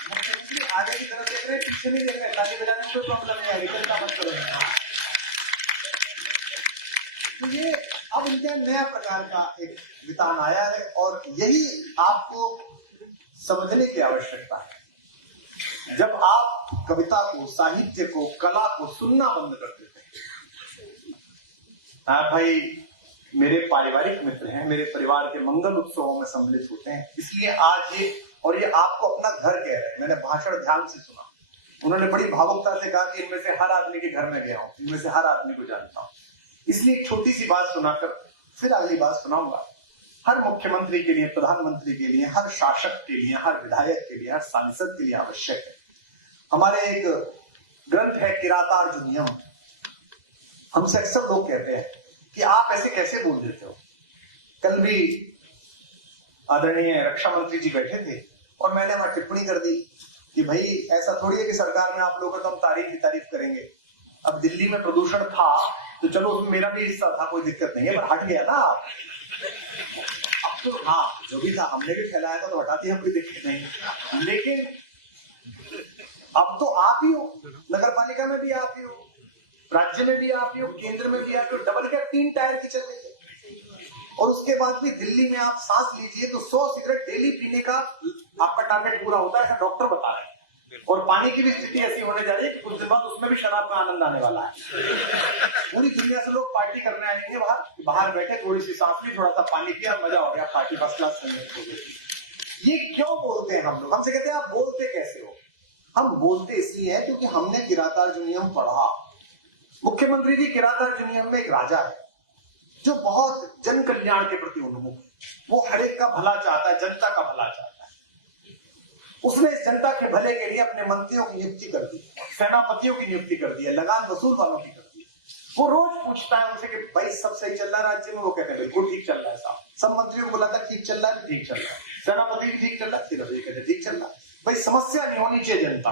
मुख्यमंत्री आगे की तरफ देख रहे हैं, पीछे नहीं देख रहे, ताली बजाने में कोई प्रॉब्लम नहीं आएगी, चिंता मत करो। तो ये अब इनके नया प्रकार का एक वितान आया है और यही आपको समझने की आवश्यकता है। जब आप कविता को, साहित्य को, कला को सुनना बंद कर देते हैं। हाँ भाई, मेरे पारिवारिक मित्र हैं, मेरे परिवार के मंगल उत्सवों में सम्मिलित होते हैं, इसलिए आज ये आपको अपना घर कह रहे हैं। मैंने भाषण ध्यान से सुना, उन्होंने बड़ी भावुकता से कहा कि इनमें से हर आदमी के घर में गया हूं, इनमें से हर आदमी को जानता हूं। इसलिए एक छोटी सी बात सुनाकर फिर अगली बात सुनाऊंगा। हर मुख्यमंत्री के लिए, प्रधानमंत्री के लिए, हर शासक के लिए, हर विधायक के लिए, हर सांसद के लिए आवश्यक है। हमारे एक ग्रंथ है किरातार्जुनीयम, हमसे अक्सर लोग कहते हैं कि आप ऐसे कैसे बोल देते हो। कल भी आदरणीय रक्षा मंत्री जी बैठे थे और मैंने वहां टिप्पणी कर दी कि भाई ऐसा थोड़ी है कि सरकार में आप लोगों को तो हम तारीफ ही तारीफ करेंगे। अब दिल्ली में प्रदूषण था तो चलो उसमें मेरा भी हिस्सा था, कोई दिक्कत नहीं है, पर हट गया ना आप। अब तो हाँ, जो भी था हमने भी फैलाया था तो हटा दिया, कोई दिक्कत नहीं। लेकिन अब तो आप ही हो, नगर पालिका में भी आप ही हो, राज्य में भी आप ही हो, केंद्र में भी आप ही हो। डबल क्या 3 टायर की चल रही है और उसके बाद भी दिल्ली में आप सांस लीजिए तो 100 सिगरेट डेली पीने का आपका टारगेट पूरा होता है, ऐसा डॉक्टर बता रहे हैं। और पानी की भी स्थिति ऐसी होने जा रही है कि कुछ दिन बाद उसमें भी शराब का आनंद आने वाला है। पूरी दुनिया से लोग पार्टी करने आएंगे बाहर बैठे, थोड़ी सी सांस ली, थोड़ा सा पानी पिया, मजा हो गया, पार्टी फर्स्ट क्लास हो गई। ये क्यों बोलते हैं हम लोग? हमसे कहते हैं आप बोलते कैसे हो? हम बोलते इसलिए है क्योंकि हमने किरातार्जुनीयम पढ़ा। मुख्यमंत्री जी किरातार्जुनीयम में एक राजा है जो बहुत जन कल्याण के प्रति उन्मुख है। वो हर एक का भला चाहता है, जनता का भला चाहता है। उसने इस जनता के भले के लिए अपने मंत्रियों की नियुक्ति कर दी, सेनापतियों की नियुक्ति कर दी है, लगान वसूल वालों की कर दी है। वो रोज पूछता है उनसे कि भाई सब सही चल रहा है राज्य में? वो कहते हैं बिल्कुल ठीक चल रहा है साहब। सब मंत्रियों को बुलाता ठीक चल रहा है, ठीक चल रहा है। सेनापति भी ठीक चल रहा है, फिर कहते ठीक चल रहा है। भाई समस्या नहीं होनी चाहिए जनता,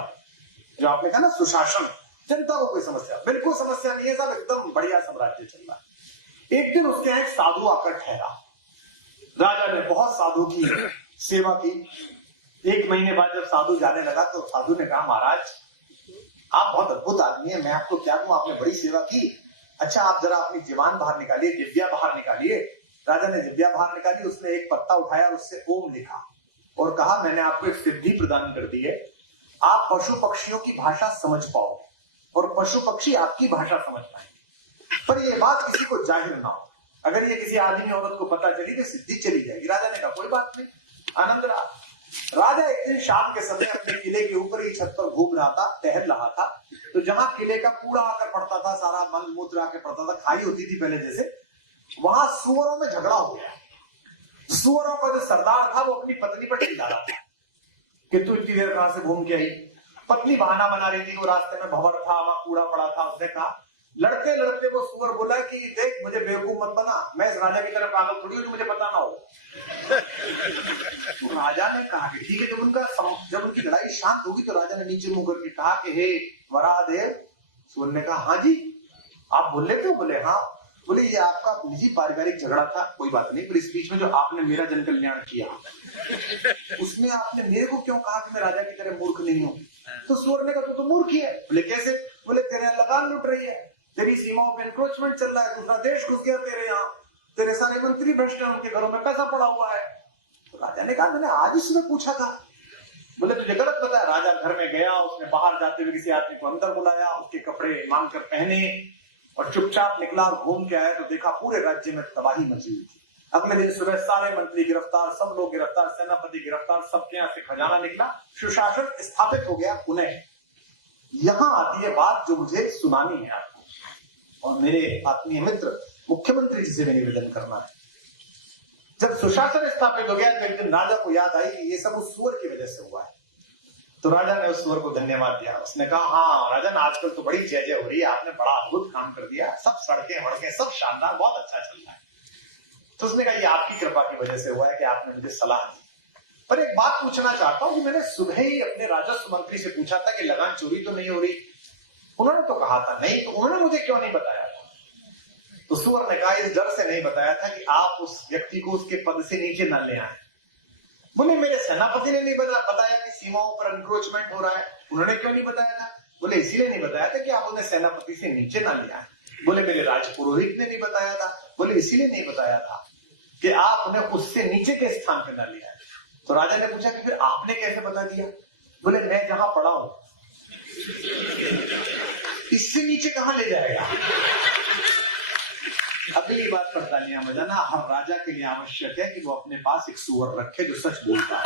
जो आपने कहा ना सुशासन, जनता को कोई समस्या बिल्कुल समस्या नहीं है साहब, एकदम बढ़िया सब राज्य चल रहा है। एक दिन उसके यहाँ एक साधु आकर ठहरा। राजा ने बहुत साधु की सेवा की। 1 महीने बाद जब साधु जाने लगा तो साधु ने कहा महाराज आप बहुत अद्भुत आदमी है, मैं आपको क्या कहूं, आपने बड़ी सेवा की। अच्छा आप जरा अपनी जीवान बाहर निकालिए, जिब्या बाहर निकालिए। राजा ने जिब्या बाहर निकाली, उसने एक पत्ता उठाया, उससे ओम लिखा और कहा मैंने आपको एक सिद्धि प्रदान कर दी है, आप पशु पक्षियों की भाषा समझ पाओ और पशु पक्षी आपकी भाषा समझ पाए। पर यह बात किसी को जाहिर ना हो, अगर ये किसी आदमी औरत को पता चली तो सिद्धि चली जाएगी। राजा ने कहा कोई बात नहीं, आनंद रहा। राजा एक दिन शाम के समय अपने किले के ऊपर ही छत पर घूम रहा था, टहल रहा था, तो जहां किले का कूड़ा आकर पड़ता था, सारा मल मूत्र आकर पड़ता था, खाई होती थी पहले जैसे, वहां सुअरों में झगड़ा हो गया। सुअरों का जो सरदार था वो अपनी पत्नी पर चिल्ला रहा था कि तू इतनी देर कहां से घूम के आई। पत्नी बहाना बना रही थी, वो रास्ते में भंवर था, वहां कूड़ा पड़ा था। उसने कहा, लड़ते लड़ते वो सुअर बोला कि देख मुझे बेवकूफ मत बना, मैं इस राजा की तरह पागल थोड़ी हूं मुझे पता ना हो। तो राजा ने कहा कि ठीक है। जब उनकी लड़ाई शांत होगी तो राजा ने नीचे मुंह करके कहा कि हे वराहदेव। सुअर ने कहा हाँ जी आप बोल रहे थे? बोले हाँ। बोले ये आपका निजी पारिवारिक झगड़ा था, कोई बात नहीं, पर इस बीच में जो आपने मेरा जन कल्याण किया उसमें आपने मेरे को क्यों कहा कि मैं राजा की तरह मूर्ख नहीं हूं? तो सुअर ने कहा तो मूर्ख ही है। बोले कैसे? बोले तेरे यहाँ लगान लुट रही है, तेरी सीमाओं पे एनक्रोचमेंट चल रहा है, दूसरा देश घुस गया तेरे यहाँ, तेरे सारे मंत्री भ्रष्ट हैं, उनके घरों में पैसा पड़ा हुआ है। तो राजा ने कहा मैंने आज ही सुबह पूछा था। बोले तुझे गलत पता है। राजा घर में गया, उसने बाहर जाते हुए किसी आदमी को अंदर बुलाया, उसके कपड़े मांग कर पहने और चुपचाप निकला, घूम के आया तो देखा पूरे राज्य में तबाही मची हुई थी। अगले दिन सुबह सारे मंत्री गिरफ्तार, सब लोग गिरफ्तार, सेनापति गिरफ्तार, सबके यहां से खजाना निकला, सुशासन स्थापित हो गया पुनः। यहां आती है बात जो मुझे सुनानी है आपको और मेरे आत्मीय मित्र मुख्यमंत्री जी से भी निवेदन करना है। जब सुशासन स्थापित हो गया तो एक दिन राजा को याद आई कि ये सब उस सुअर की वजह से हुआ है। तो राजा ने उस सुअर को धन्यवाद दिया। उसने कहा, हाँ राजन, आजकल तो बड़ी जय जय हो रही है, आपने बड़ा अद्भुत काम कर दिया, सब सड़कें वड़कें सब शानदार, बहुत अच्छा चल रहा है। तो उसने कहा, ये आपकी कृपा की वजह से हुआ है कि आपने मुझे सलाह दी। पर एक बात पूछना चाहता हूं कि मैंने सुबह ही अपने राजस्व मंत्री से पूछा था कि लगान चोरी तो नहीं हो रही। उन्होंने तो कहा था नहीं, तो उन्होंने मुझे क्यों नहीं बताया था? तो सुअर ने कहा, इस डर से नहीं बताया था कि आप उस व्यक्ति को उसके पद से नीचे न ले आए। बोले, मेरे सेनापति ने नहीं बताया कि सीमाओं पर एनक्रोचमेंट हो रहा है। उन्होंने क्यों नहीं बताया था? बोले, इसीलिए नहीं बताया था कि आप उन्हें सेनापति से नीचे ना ले आए। बोले, मेरे राजपुरोहित ने नहीं बताया था। बोले, इसीलिए नहीं बताया था कि आप उन्हें उससे नीचे के स्थान पर ना ले आए। तो राजा ने पूछा कि फिर आपने कैसे बता दिया? बोले, मैं जहां पड़ा हूं इससे नीचे कहां ले जाएगा? अगली बात पर तालियां बजाना हर राजा के लिए आवश्यक है कि वो अपने पास एक सुअर रखे जो सच बोलता है।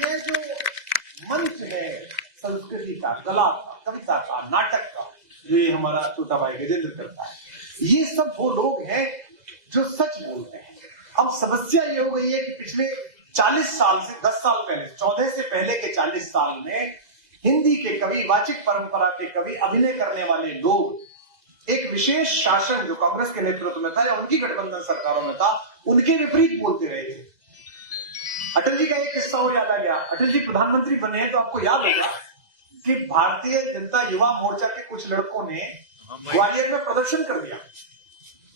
ये जो मंच है संस्कृति का, कला का, कविता का, नाटक का, जो ये हमारा छोटा भाई गजेंद्र करता है, ये सब वो लोग हैं जो सच बोलते हैं। अब समस्या ये हो गई है कि पिछले 40 साल से 10 साल पहले, 14 से पहले के 40 साल में हिंदी के कवि, वाचिक परंपरा के कवि, अभिनय करने वाले लोग एक विशेष शासन जो कांग्रेस के नेतृत्व में था या उनकी गठबंधन सरकारों में था, उनके विपरीत बोलते रहे थे। अटल जी का एक किस्सा और याद आ गया। अटल जी प्रधानमंत्री बने तो आपको याद होगा कि भारतीय जनता युवा मोर्चा के कुछ लड़कों ने ग्वालियर में प्रदर्शन कर दिया,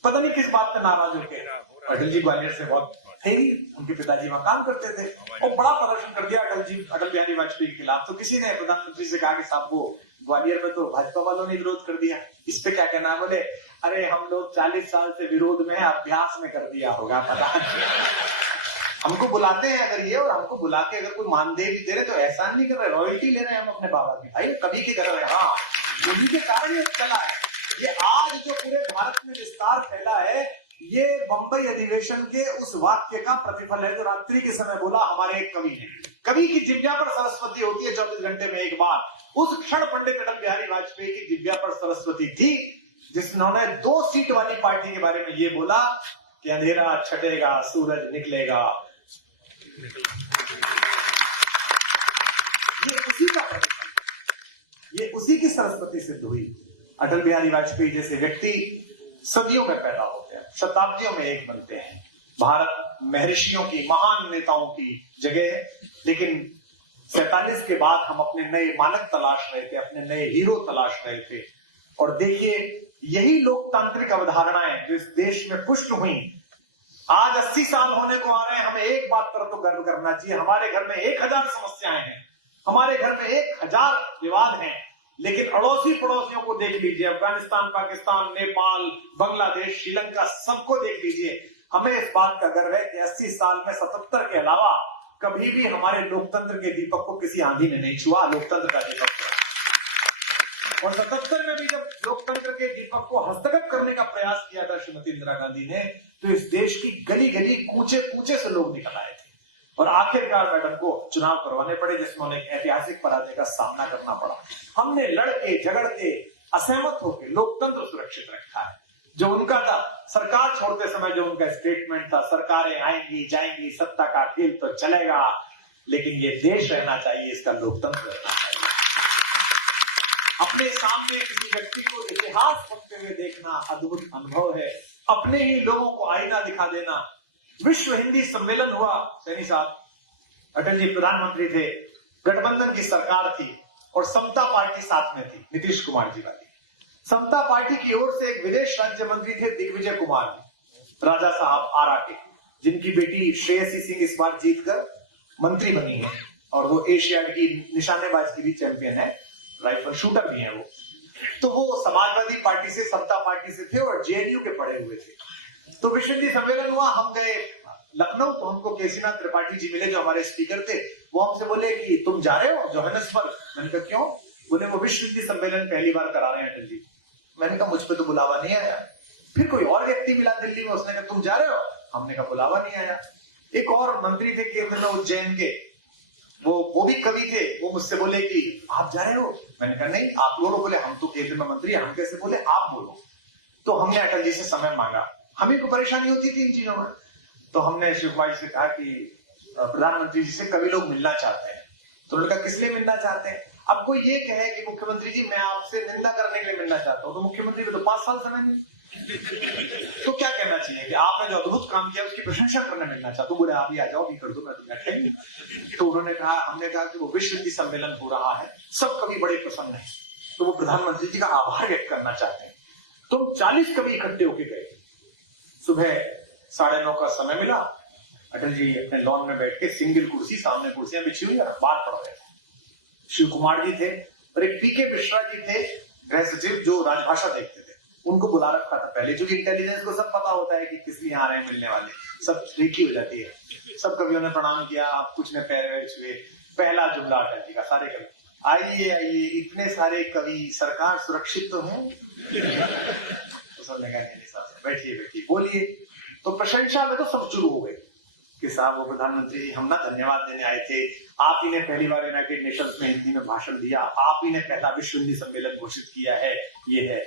पता नहीं किस बात पे नाराज होकर। अटल जी ग्वालियर से बहुत थे ही, उनके पिताजी वहां काम करते थे और बड़ा प्रदर्शन कर दिया अटल बिहारी वाजपेयी के खिलाफ। तो किसी ने प्रधानमंत्री से कहा कि साहब, वो ग्वालियर में तो भाजपा वालों ने विरोध कर दिया, इस पे क्या कहना है? बोले, अरे हम लोग 40 साल से विरोध में, अभ्यास में कर दिया होगा, पता नहीं। हमको बुलाते हैं अगर ये, और हमको बुला के अगर कोई मानदेय भी दे रहे तो एहसान नहीं कर रहे, रॉयल्टी ले रहे हैं हम अपने बाबा की। भाई कभी के घर है, हाँ, उन्हीं के कारण ये चला है। ये आज जो पूरे भारत में विस्तार फैला है, ये बंबई अधिवेशन के उस वाक्य का प्रतिफल है जो रात्रि के समय बोला हमारे एक कवि ने। कवि की जिह्वा पर सरस्वती होती है 24 घंटे में एक बार। उस क्षण पंडित अटल बिहारी वाजपेयी की जिह्वा पर सरस्वती थी जिन्होंने 2 सीट वाली पार्टी के बारे में ये बोला कि अंधेरा छटेगा, सूरज निकलेगा। ये उसी का प्रतिफल, ये उसी की सरस्वती सिद्ध हुई। अटल बिहारी वाजपेयी जैसे व्यक्ति सदियों में पैदा होते हैं, शताब्दियों में एक बनते हैं। भारत महर्षियों की, महान नेताओं की जगह है, लेकिन 47 के बाद हम अपने नए मानक तलाश रहे थे, अपने नए हीरो तलाश रहे थे। और देखिए, यही लोकतांत्रिक अवधारणाएं जो इस देश में पुष्ट हुई, आज 80 साल होने को आ रहे हैं। हमें एक बात पर तो गर्व करना चाहिए, हमारे घर में 1000 समस्याएं हैं, हमारे घर में 1000 विवाद हैं, लेकिन अड़ोसी पड़ोसियों को देख लीजिए, अफगानिस्तान, पाकिस्तान, नेपाल, बांग्लादेश, श्रीलंका, सबको देख लीजिए। हमें इस बात का गर्व है कि 80 साल में 77 के अलावा कभी भी हमारे लोकतंत्र के दीपक को किसी आंधी ने नहीं छुआ। लोकतंत्र का दीपक, और 77 में भी जब लोकतंत्र के दीपक को हस्तगत करने का प्रयास किया था श्रीमती इंदिरा गांधी ने, तो इस देश की गली गली, कूचे कूचे से लोग निकल आए थे और आखिरकार मैडम को चुनाव करवाने पड़े, जिसमें उन्हें एक ऐतिहासिक पराजय का सामना करना पड़ा। हमने लड़के झगड़ते, असहमत होकर लोकतंत्र सुरक्षित रखा है। जो उनका था, सरकार छोड़ते समय जो उनका स्टेटमेंट था, सरकारें आएंगी जाएंगी, सत्ता का खेल तो चलेगा, लेकिन ये देश रहना चाहिए, इसका लोकतंत्र रहना चाहिए। अपने सामने किसी व्यक्ति को इतिहास पढ़ते हुए देखना अद्भुत अनुभव है। अपने ही लोगों को आईना दिखा देना। विश्व हिंदी सम्मेलन हुआ, सैनी साहब, अटल जी प्रधानमंत्री थे, गठबंधन की सरकार थी और समता पार्टी साथ में थी, नीतीश कुमार जी वाली। समता पार्टी की ओर से एक विदेश राज्य मंत्री थे दिग्विजय कुमार, राजा साहब आरा के, जिनकी बेटी श्रेयसी सिंह इस बार जीतकर मंत्री बनी है और वो एशियाड की निशानेबाज की भी चैंपियन है, राइफल शूटर भी है वो। तो वो समाजवादी पार्टी से, समता पार्टी से थे और जेएनयू के पढ़े हुए थे। तो विश्व हिंदी सम्मेलन हुआ, हम गए लखनऊ, तो हमको केसीनाथ त्रिपाठी जी मिले जो हमारे स्पीकर थे। वो हमसे बोले कि तुम जा रहे हो जोहानिसबर्ग? मैंने कहा क्यों? बोले वो विश्व हिंदी सम्मेलन पहली बार करा रहे हैं अटल जी। मैंने कहा मुझ पे तो बुलावा नहीं आया। फिर कोई और व्यक्ति मिला दिल्ली में, उसने कहा तुम जा रहे हो? हमने कहा बुलावा नहीं आया। एक और मंत्री थे केंद्र में उज्जैन के, वो भी कवि थे, वो मुझसे बोले कि आप जा रहे हो? मैंने कहा नहीं, आप बोलो। बोले हम तो केंद्र में मंत्री हैं, हम कैसे बोले, आप बोलो। तो हमने अटल जी से समय मांगा, हमें को परेशानी होती थी इन चीजों में। तो हमने शिव कुमार जी से कहा कि प्रधानमंत्री जी से कवि लोग मिलना चाहते हैं। तो उन्होंने कहा किस लिए मिलना चाहते हैं? अब कोई ये कहे कि मुख्यमंत्री जी मैं आपसे निंदा करने के लिए मिलना चाहता हूं, तो मुख्यमंत्री को तो 5 साल समय नहीं। तो क्या कहना चाहिए कि आपने जो अद्भुत काम किया उसकी प्रशंसा करने मिलना चाहता हूं। बोले आप ही आ जाओ, भी कर दो, मैं तो बैठे। तो उन्होंने कहा, हमने कहा कि वो विश्व हिंदी सम्मेलन हो रहा है, सब कवि बड़े प्रसन्न है, तो वो प्रधानमंत्री जी का आभार व्यक्त करना चाहते हैं। तो 40 कवि इकट्ठे होके गए। सुबह 9:30 का समय मिला, अटल जी अपने लॉन में बैठ के सिंगल कुर्सी, सामने कुर्सियां बिछी हुई और अखबार पढ़ रहे थे। शिव कुमार जी थे और एक पीके मिश्रा जी थे, गृह सचिव, जो राजभाषा देखते थे। उनको बुला रखा था पहले, क्योंकि इंटेलिजेंस को सब पता होता है कि किस लिए आ रहे हैं मिलने वाले, सब रेखी हो जाती है। सब कवियों ने प्रणाम किया, कुछ ने पैर वैर छुए। पहला जुमला अटल जी का, सारे कवि आइए आइए, इतने सारे कवि, सरकार सुरक्षित तो है? तो सबने कहा नहीं साहब, बैठिए बैठिए, बोलिए। तो प्रशंसा में तो सब शुरू हो गए कि साहब वो प्रधानमंत्री जी हम ना धन्यवाद देने आए थे, आप ही ने पहली बार यूनाइटेड नेशंस में हिंदी में भाषण दिया, आप ही ने पहला विश्व हिंदी सम्मेलन घोषित किया है, ये है।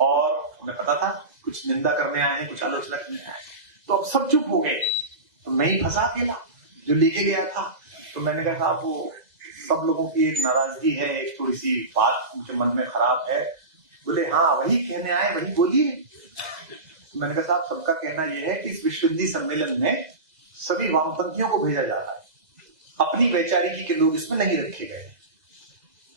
और उन्हें पता था कुछ निंदा करने आए हैं, कुछ आलोचना करने आए हैं। तो अब सब चुप हो गए, तो मैं ही फंसा अकेला जो लेके गया था। तो मैंने कहा साहब वो सब लोगों की एक नाराजगी है, एक थोड़ी सी बात उनके मन में खराब है। बोले हाँ वही कहने आए, वही बोलिए। मैंने कहा साहब सबका कहना यह है कि इस विश्व हिंदी सम्मेलन में सभी वामपंथियों को भेजा जा रहा है, अपनी वैचारिकी के लोग इसमें नहीं रखे गए।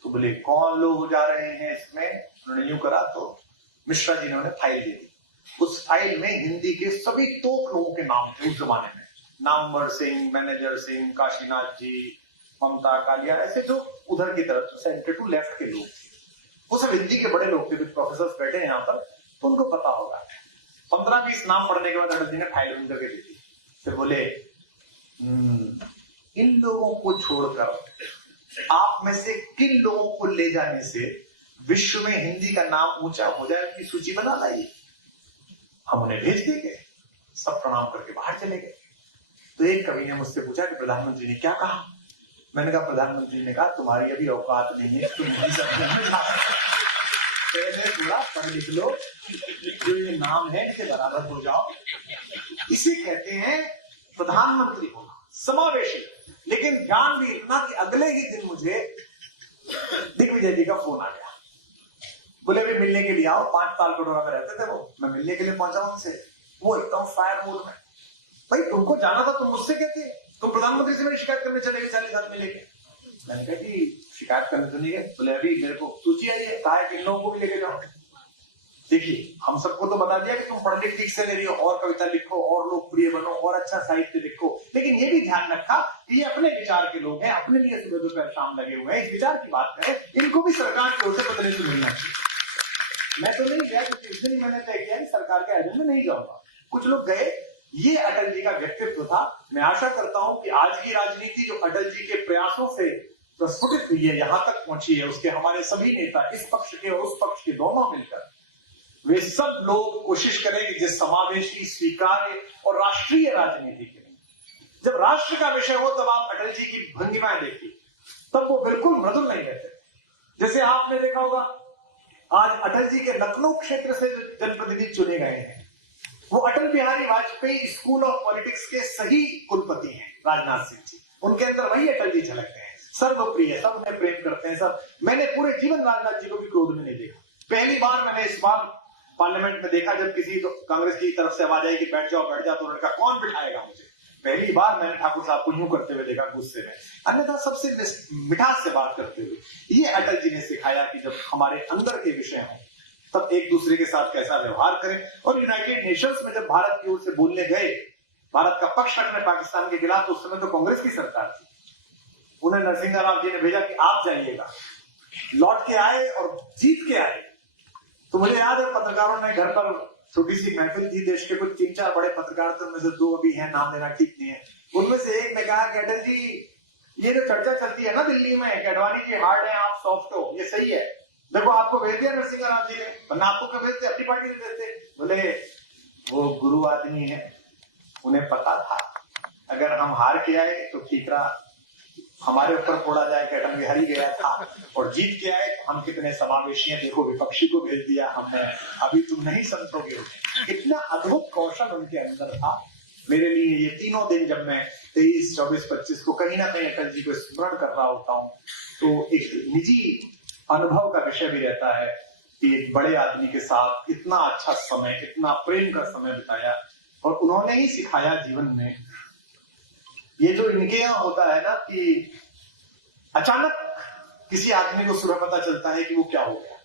तो बोले कौन लोग जा रहे हैं इसमें? उन्होंने यूं करा तो मिश्रा जी ने उन्हें फाइल दे दी। उस फाइल में हिंदी के सभी तोप लोगों के नाम थे उस जमाने में, नामवर सिंह, मैनेजर सिंह, काशीनाथ जी, ममता कालिया, ऐसे जो उधर की तरफ सेंटर टू लेफ्ट के लोग थे। वो सब हिंदी के बड़े लोग थे, कुछ प्रोफेसर बैठे हैं यहाँ पर, तो उनको पता होगा। 15-20 नाम पढ़ने के बाद अटल जी ने फाइल बंद करके दी थी। फिर बोले इन लोगों को छोड़कर आप में से किन लोगों को ले जाने से विश्व में हिंदी का नाम ऊंचा हो जाए, की सूची बना लाइए। हम उन्हें भेज देंगे। सब प्रणाम करके बाहर चले गए। तो एक कवि ने मुझसे पूछा कि प्रधानमंत्री ने क्या कहा? मैंने कहा प्रधानमंत्री ने कहा तुम्हारी अभी औकात नहीं है, तुम हिंदी सम्मेलन में जा सकते, पहले पूरा पढ़ लिख लो, जो ये नाम है इसके बराबर हो जाओ। इसे कहते हैं प्रधानमंत्री होना, समावेशी। लेकिन ध्यान भी इतना कि अगले ही दिन मुझे दिग्विजय जी का फोन आ गया। बोले अभी मिलने के लिए आओ, 5 साल कटोरा में रहते थे वो, मैं मिलने के लिए पहुंचा उनसे। वो एकदम फायर मूड में, भाई तुमको जाना था, तुम मुझसे कहते, तुम प्रधानमंत्री से मेरी शिकायत करने चले गए 40 आदमी लेके। मैंने कहा कि शिकायत करने तो नहीं गए। बोले अभी मेरे को सूची आई है, कहा है कि इन लोगों को भी लेके जाओ। देखिए हम सबको तो बता दिया कि तुम पढ़ लिख ठीक से ले रही हो, और कविता लिखो, और लोकप्रिय बनो, और अच्छा साहित्य लिखो, लेकिन ये भी ध्यान रखा कि ये अपने विचार के लोग हैं, अपने लिए सुबह दोपहर शाम लगे हुए हैं, इस विचार की बात करें, इनको भी सरकार की ओर से प्रतिनिधित्व मिलना चाहिए। मैं तो नहीं गया क्योंकि इस दिन मैंने तय किया कि सरकार के आयोजन में नहीं जाऊंगा। कुछ लोग गए। ये अटल जी का व्यक्तित्व था। मैं आशा करता हूं कि आज की राजनीति जो अटल जी के प्रयासों से प्रस्फुटित हुई है, यहां तक पहुंची है, उसके हमारे सभी नेता, इस पक्ष के और उस पक्ष के दोनों मिलकर, वे सब लोग कोशिश करें कि जिस समावेशी, स्वीकार्य और राष्ट्रीय राजनीति के लिए, जब राष्ट्र का विषय हो तब आप अटल जी की भंगिमाएं देखिए, तब वो बिल्कुल मृदुल नहीं रहते। जैसे आपने देखा होगा आज अटल जी के लखनऊ क्षेत्र से जो जनप्रतिनिधि चुने गए हैं, वो Atal Bihari Vajpayee school of politics के सही कुलपति हैं, राजनाथ सिंह जी। उनके अंदर वही अटल जी झलकते हैं, सर्वप्रिय, सब उन्हें प्रेम करते हैं। सब, मैंने पूरे जीवन राजनाथ जी को भी क्रोध में नहीं देखा। पहली बार मैंने इस बार पार्लियामेंट में देखा जब किसी तो कांग्रेस की तरफ से आवाज आई कि बैठ जाओ, तो उन्होंने कहा कौन बिठाएगा मुझे। पहली बार मैंने ठाकुर साहब को यूं करते हुए देखा, गुस्से में, अन्यथा सबसे मिठास से बात करते हुए। ये अटल जी ने सिखाया कि जब हमारे अंदर के विषय हों तब एक दूसरे के साथ कैसा व्यवहार करें। और यूनाइटेड नेशंस में जब भारत की ओर से बोलने गए, भारत का पक्ष रखने पाकिस्तान के खिलाफ, तो उस समय तो कांग्रेस की सरकार थी, उन्हें नरसिंह राव जी ने भेजा कि आप जाइएगा। लौट के आए और जीत के आए। तो मुझे याद है पत्रकारों ने घर पर छोटी सी महफिल थी, देश के कुछ 3-4 बड़े पत्रकार थे, उनमें से 2 अभी हैं, नाम लेना ठीक नहीं है। उनमें से एक ने कहा कि अटल जी ये जो चर्चा चलती है ना दिल्ली में कि अडवाणी जी हार्ड है, आप सॉफ्ट हो, ये सही है। देखो आपको भेज दिया नरसिंह राव जी ने, वरना आपको क्या भेजते, अपनी पार्टी में देते। बोले वो गुरु आदमी है, उन्हें पता था अगर हम हार के आए तो ठीक रहा, हमारे ऊपर फोड़ा जाए कि अटल बिहारी गया था, और जीत के आए तो हम कितने समावेशी हैं, देखो विपक्षी को भेज दिया हमने, अभी तुम नहीं समझोगे। इतना अद्भुत कौशल उनके अंदर था। मेरे लिए ये तीनों दिन जब मैं 23, 24, 25 को कहीं ना कहीं अटल जी को स्मरण कर रहा होता हूँ, तो एक निजी अनुभव का विषय भी रहता है कि एक बड़े आदमी के साथ इतना अच्छा समय, इतना प्रेम का समय बिताया, और उन्होंने ही सिखाया जीवन में। ये जो इनके यहाँ होता है ना कि अचानक किसी आदमी को सुबह पता चलता है कि वो क्या हो गया,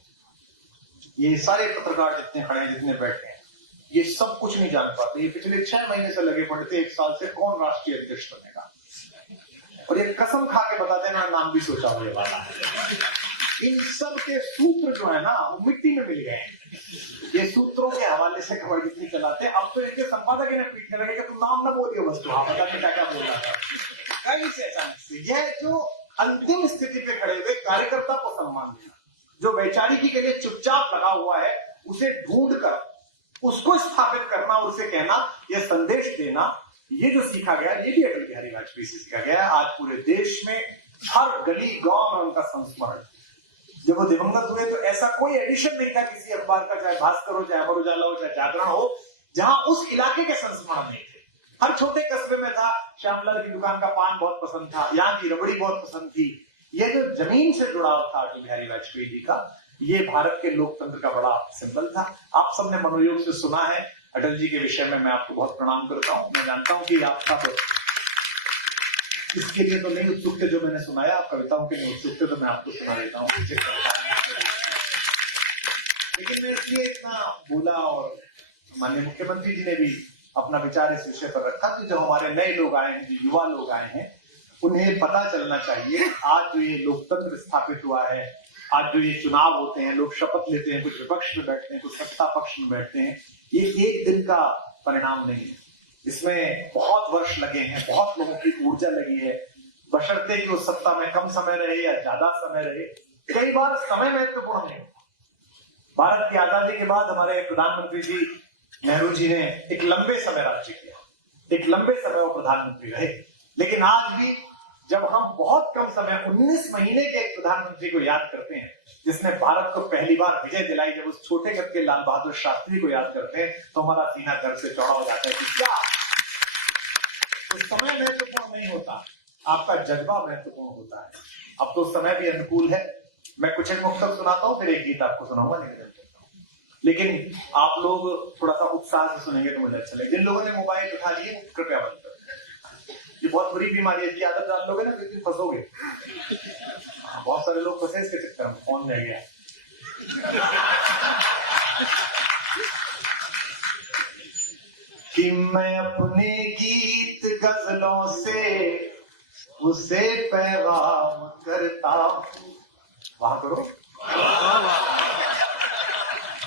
ये सारे पत्रकार जितने खड़े हैं, जितने बैठे हैं, ये सब कुछ नहीं जान पाते। ये पिछले 6 महीने से लगे पड़ते, 1 साल से कौन राष्ट्रीय अध्यक्ष बनेगा, और ये कसम खा के बताते हैं ना, नाम भी सोचा हुए वाला है। इन सब के सूत्र जो है ना, वो मिट्टी में मिल गए। ये सूत्रों के हवाले से खबर जितनी चलाते हैं, अब तो इनके संपादक इन्हें पीटने लगे कि तुम नाम ना बोलिए, बस तो पता नहीं क्या क्या बोल रहा था। कहीं से अचानक से यह जो अंतिम स्थिति पे खड़े हुए कार्यकर्ता को सम्मान देना, जो वैचारिकी के लिए चुपचाप लगा हुआ है, उसे ढूंढ कर उसको स्थापित करना, उसे कहना, यह संदेश देना, ये जो सीखा गया, ये भी अटल बिहारी वाजपेयी से सीखा गया। आज पूरे देश में हर गली गांव में उनका संस्मरण। जब वो दिवंगत हुए तो ऐसा कोई एडिशन नहीं था किसी अखबार का, चाहे भास्कर हो, चाहे अमर उजाला हो, चाहे जागरण हो, जहां उस इलाके के संस्मरण नहीं थे। हर छोटे कस्बे में था, श्यामलाल की दुकान का पान बहुत पसंद था, यहाँ की रबड़ी बहुत पसंद थी। ये जो जमीन से जुड़ाव था अटल बिहारी वाजपेयी जी का, ये भारत के लोकतंत्र का बड़ा सिंबल था। आप सबने मनोयोग से सुना है अटल जी के विषय में, मैं आपको बहुत प्रणाम करता हूँ। मैं जानता हूँ कि आप सब इसके लिए तो नहीं उत्सुक थे जो मैंने सुनाया, आप कविताओं के नहीं उत्सुक थे, तो मैं आपको सुना देता हूँ। लेकिन मैं इसलिए इतना बोला, और माननीय मुख्यमंत्री जी ने भी अपना विचार इस विषय पर रखा कि जो हमारे नए लोग आए हैं, जो युवा लोग आए हैं, उन्हें पता चलना चाहिए आज जो ये लोकतंत्र स्थापित हुआ है, आज जो ये चुनाव होते हैं, लोग शपथ लेते हैं, कुछ विपक्ष में बैठते हैं, कुछ सत्ता पक्ष में बैठते हैं, ये एक दिन का परिणाम नहीं है। इसमें बहुत वर्ष लगे हैं, बहुत लोगों की ऊर्जा लगी है, बशर्ते कि वो सत्ता में कम समय रहे या ज्यादा समय रहे। कई बार समय महत्वपूर्ण नहीं होता। भारत की आजादी के बाद हमारे प्रधानमंत्री जी नेहरू जी ने एक लंबे समय राज्य किया, एक लंबे समय वो प्रधानमंत्री रहे। लेकिन आज भी जब हम बहुत कम समय, 19 महीने के एक प्रधानमंत्री को याद करते हैं, जिसने भारत को पहली बार विजय दिलाई, जब उस छोटे कद के लाल बहादुर शास्त्री को याद करते हैं, तो हमारा सीना गर्व से चौड़ा हो जाता है कि क्या उस समय महत्वपूर्ण नहीं होता, आपका जज्बा महत्वपूर्ण होता है। अब तो समय भी अनुकूल है। मैं कुछ एक मुक्तक सुनाता हूँ, फिर एक गीत आपको सुनाऊंगा, लेकिन आप लोग थोड़ा सा उत्साह से सुनेंगे तो मुझे अच्छा लगेगा। जिन लोगों ने मोबाइल उठा लिए कृपया बंद कर, ये बहुत बुरी बीमारी है, इसकी आदत डाल लोगे ना तो एक दिन फंसोगे। बहुत सारे लोग फंसे इसके चक्कर में, फोन रह गया। कि मैं अपने गीत गजलों से उसे पैगाम करता हूं। वहां करो।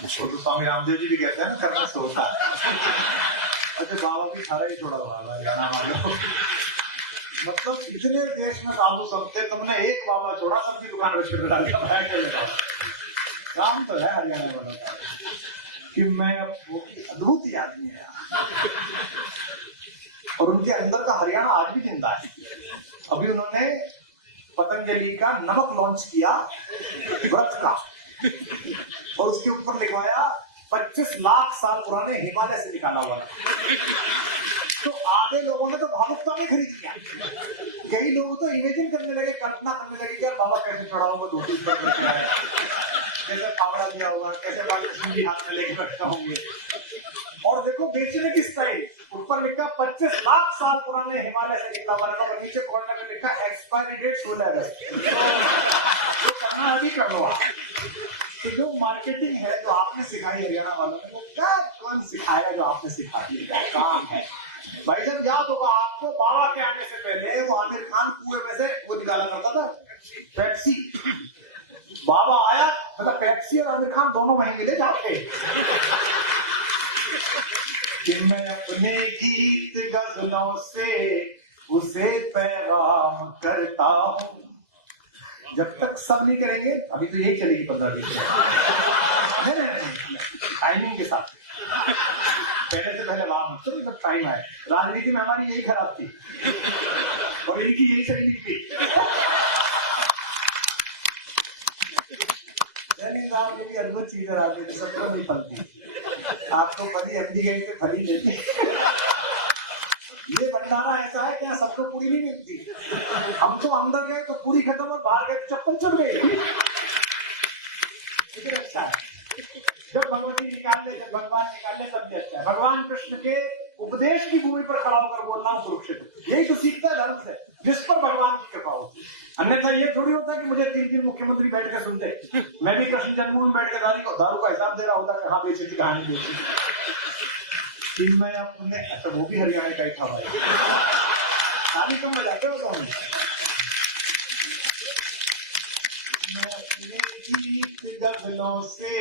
तो स्वामी रामदेव जी भी कहते हैं ना, करना सोता। अच्छा, बाबा भी सारा ही छोड़ा हुआ हरियाणा वालों। मतलब इतने देश में साधु संत थे, तुमने एक बाबा छोड़ा, सबकी दुकान में छिड़ डाल दिया। काम तो है हरियाणा वालों का कि मैं वो अद्भुत ही आदमी है, और उनके अंदर का हरियाणा आज भी जिंदा है। अभी उन्होंने पतंजलि का नमक लॉन्च किया व्रत का, और उसके ऊपर लिखवाया 25 लाख साल पुराने हिमालय से निकाला हुआ। तो आधे लोगों ने तो भावुकता में खरीद लिया, कई लोग तो इमेजिन करने लगे, कल्पना करने लगे कि बाबा कैसे चढ़ा होगा, धोती पर कैसे फावड़ा दिया होगा, कैसे बाकी हाथ में लेके बैठा होंगे। और देखो बेचने की स्टाइल, ऊपर लिखा 25 लाख साल पुराने हिमालय से निकला हुआ, और नीचे कॉर्नर में लिखा एक्सपायरी डेट 16 अगस्त। तो करना अभी कर लो। तो जो मार्केटिंग है जो आपने सिखाई हरियाणा वालों ने, वो क्या कौन सिखाएगा जो आपने सिखाई, क्या काम है भाई। जब याद होगा आपको, बाबा के आने से पहले वो आमिर खान कुएं में से वो निकाला करता था पेप्सी। बाबा आया मतलब पेप्सी और आमिर खान दोनों वहीं मिले जाके। कि मैं अपने गीत गजलों से उसे पैगाम करता हूँ, जब तक सब नहीं करेंगे, अभी तो यही चलेगी 15-20 नहीं, टाइमिंग के साथ। पहले से पहले वहां मत जब टाइम आए। राजनीति में हमारी यही खराब थी और इनकी यही सही निकली। साहब ये भी अद्भुत चीज है, राजनीति सबको नहीं फलती। आपको फली एमडी गई से फली देती। ये भंडारा ऐसा है क्या सबको पूरी नहीं मिलती। हम तो अंदर गए तो पूरी खत्म और बाहर गए तो चप्पल चढ़ गए। लेकिन अच्छा है जब भगवती निकाल ले, जब भगवान निकाल ले तब भी अच्छा है। भगवान कृष्ण के उपदेश की भूमि पर खड़ा होकर बोलना हूं कुरुक्षेत्र, यही तो सीखता है धर्म से, जिस पर भगवान की कृपा होती है। अन्यथा ये थोड़ी होता कि मुझे 3 मुख्यमंत्री बैठ के सुनते, मैं भी कृष्ण जन्मभूमि बैठ के दारू का हिसाब दे रहा होता, कहाँ बेची थी कहानी बेची थी। मैं अपने, अच्छा वो भी हरियाणा का ही था भाई, कहानी कम बजाते हो तो मैं अपने गीत गजलों से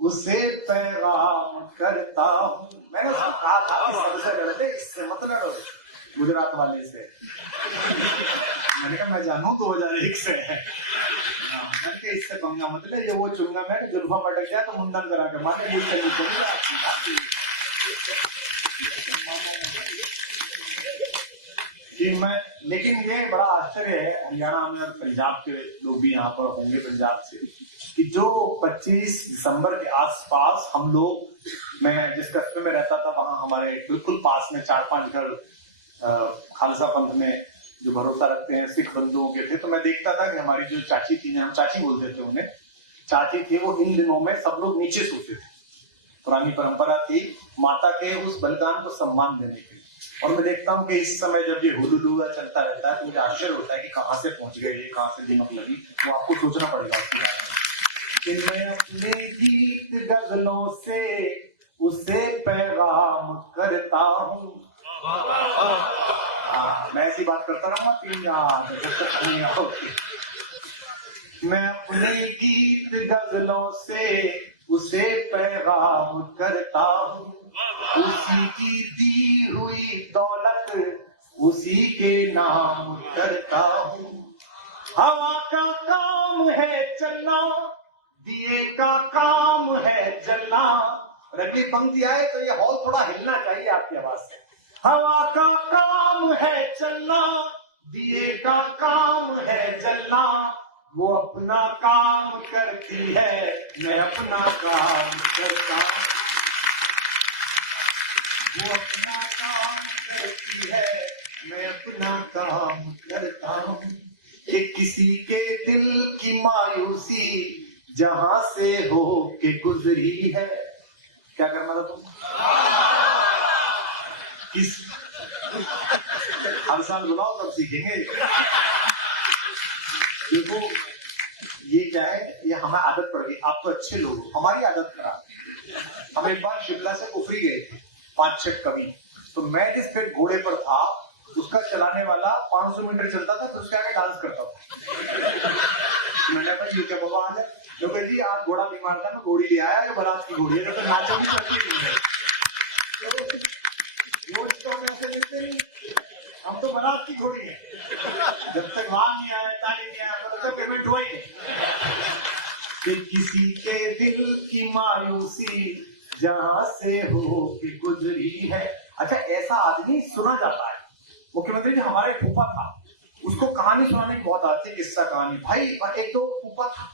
उसे पैगाम करता हूँ। मैंने उसको कहा था कि सबसे लड़ते इससे मत लड़ो, गुजरात वाले से। मैंने कहा मैं जानू 2001 से है। मैंने कहा इससे पंगा मत ले, ये वो चुंगा मैं जुल्फा पटक जाए तो मुंडन करा के माने ये चली कि मैं। लेकिन ये बड़ा आश्चर्य है, हरियाणा में और पंजाब के लोग भी यहाँ पर होंगे पंजाब से, कि जो 25 दिसंबर के आसपास हम लोग, मैं जिस कस्बे में रहता था वहां हमारे बिल्कुल पास में 4-5 घर खालसा पंथ में जो भरोसा रखते हैं सिख बंधुओं के थे। तो मैं देखता था कि हमारी जो चाची थी, हम चाची बोलते थे उन्हें, चाची थी, वो इन दिनों में सब लोग नीचे सोते थे। पुरानी परंपरा थी माता के उस बलिदान को सम्मान देने के लिए। और मैं देखता हूँ कि इस समय जब ये हुलुलुआ चलता रहता है तो मुझे आश्चर्य होता है कि कहाँ से पहुंच गए, ये कहाँ से दीमक लगी। वो आपको सोचना पड़ेगा उसके बारे में। मैं अपने गीत गजलों से उसे पैगाम करता हूँ। मैं ऐसी बात करता रहूंगा 3 याद। मैं अपने गीत गजलों से उसे पैगाम करता हूँ, उसी की दी हुई दौलत उसी के नाम करता हूँ। हवा का काम है चलना, दिए का काम है जलना। और अगली पंक्ति आए तो ये हॉल थोड़ा हिलना चाहिए आपकी आवाज से। हवा का काम है चलना, दिए का काम है जलना। वो अपना काम करती है, मैं अपना काम करता हूँ। वो अपना काम करती है, मैं अपना काम करता हूँ। कि किसी के दिल की मायूसी जहां से हो के गुजरी है। क्या करना था तुम? किस हर साल बुलाओ तब सीखेंगे। देखो ये क्या है, ये हमें आदत पड़ गई। आप तो अच्छे लोग हो, हमारी आदत खराब। हम एक बार शिमला से कुफरी गए थे 5-6 कवि। तो मैं जिस पे घोड़े पर था उसका चलाने वाला 500 मीटर चलता था तो उसके आगे डांस करता था। मैंने कहा यू क्या बाबा आ जाए, तो कह जी आज घोड़ा बीमार था, मैं घोड़ी ले आया जो बारात की घोड़ी है, तो नाचो भी करती नहीं है। हम तो बारात की घोड़ी है, जब तक वहां नहीं आया ताली नहीं आया तब तक पेमेंट हुआ ही नहीं। किसी के दिल की मायूसी जहां से हो के गुजरी है। अच्छा ऐसा आदमी सुना जाता है। मुख्यमंत्री जी हमारे फूफा था, उसको कहानी सुनाने की बहुत आती है, किस्सा कहानी। भाई एक तो फूफा था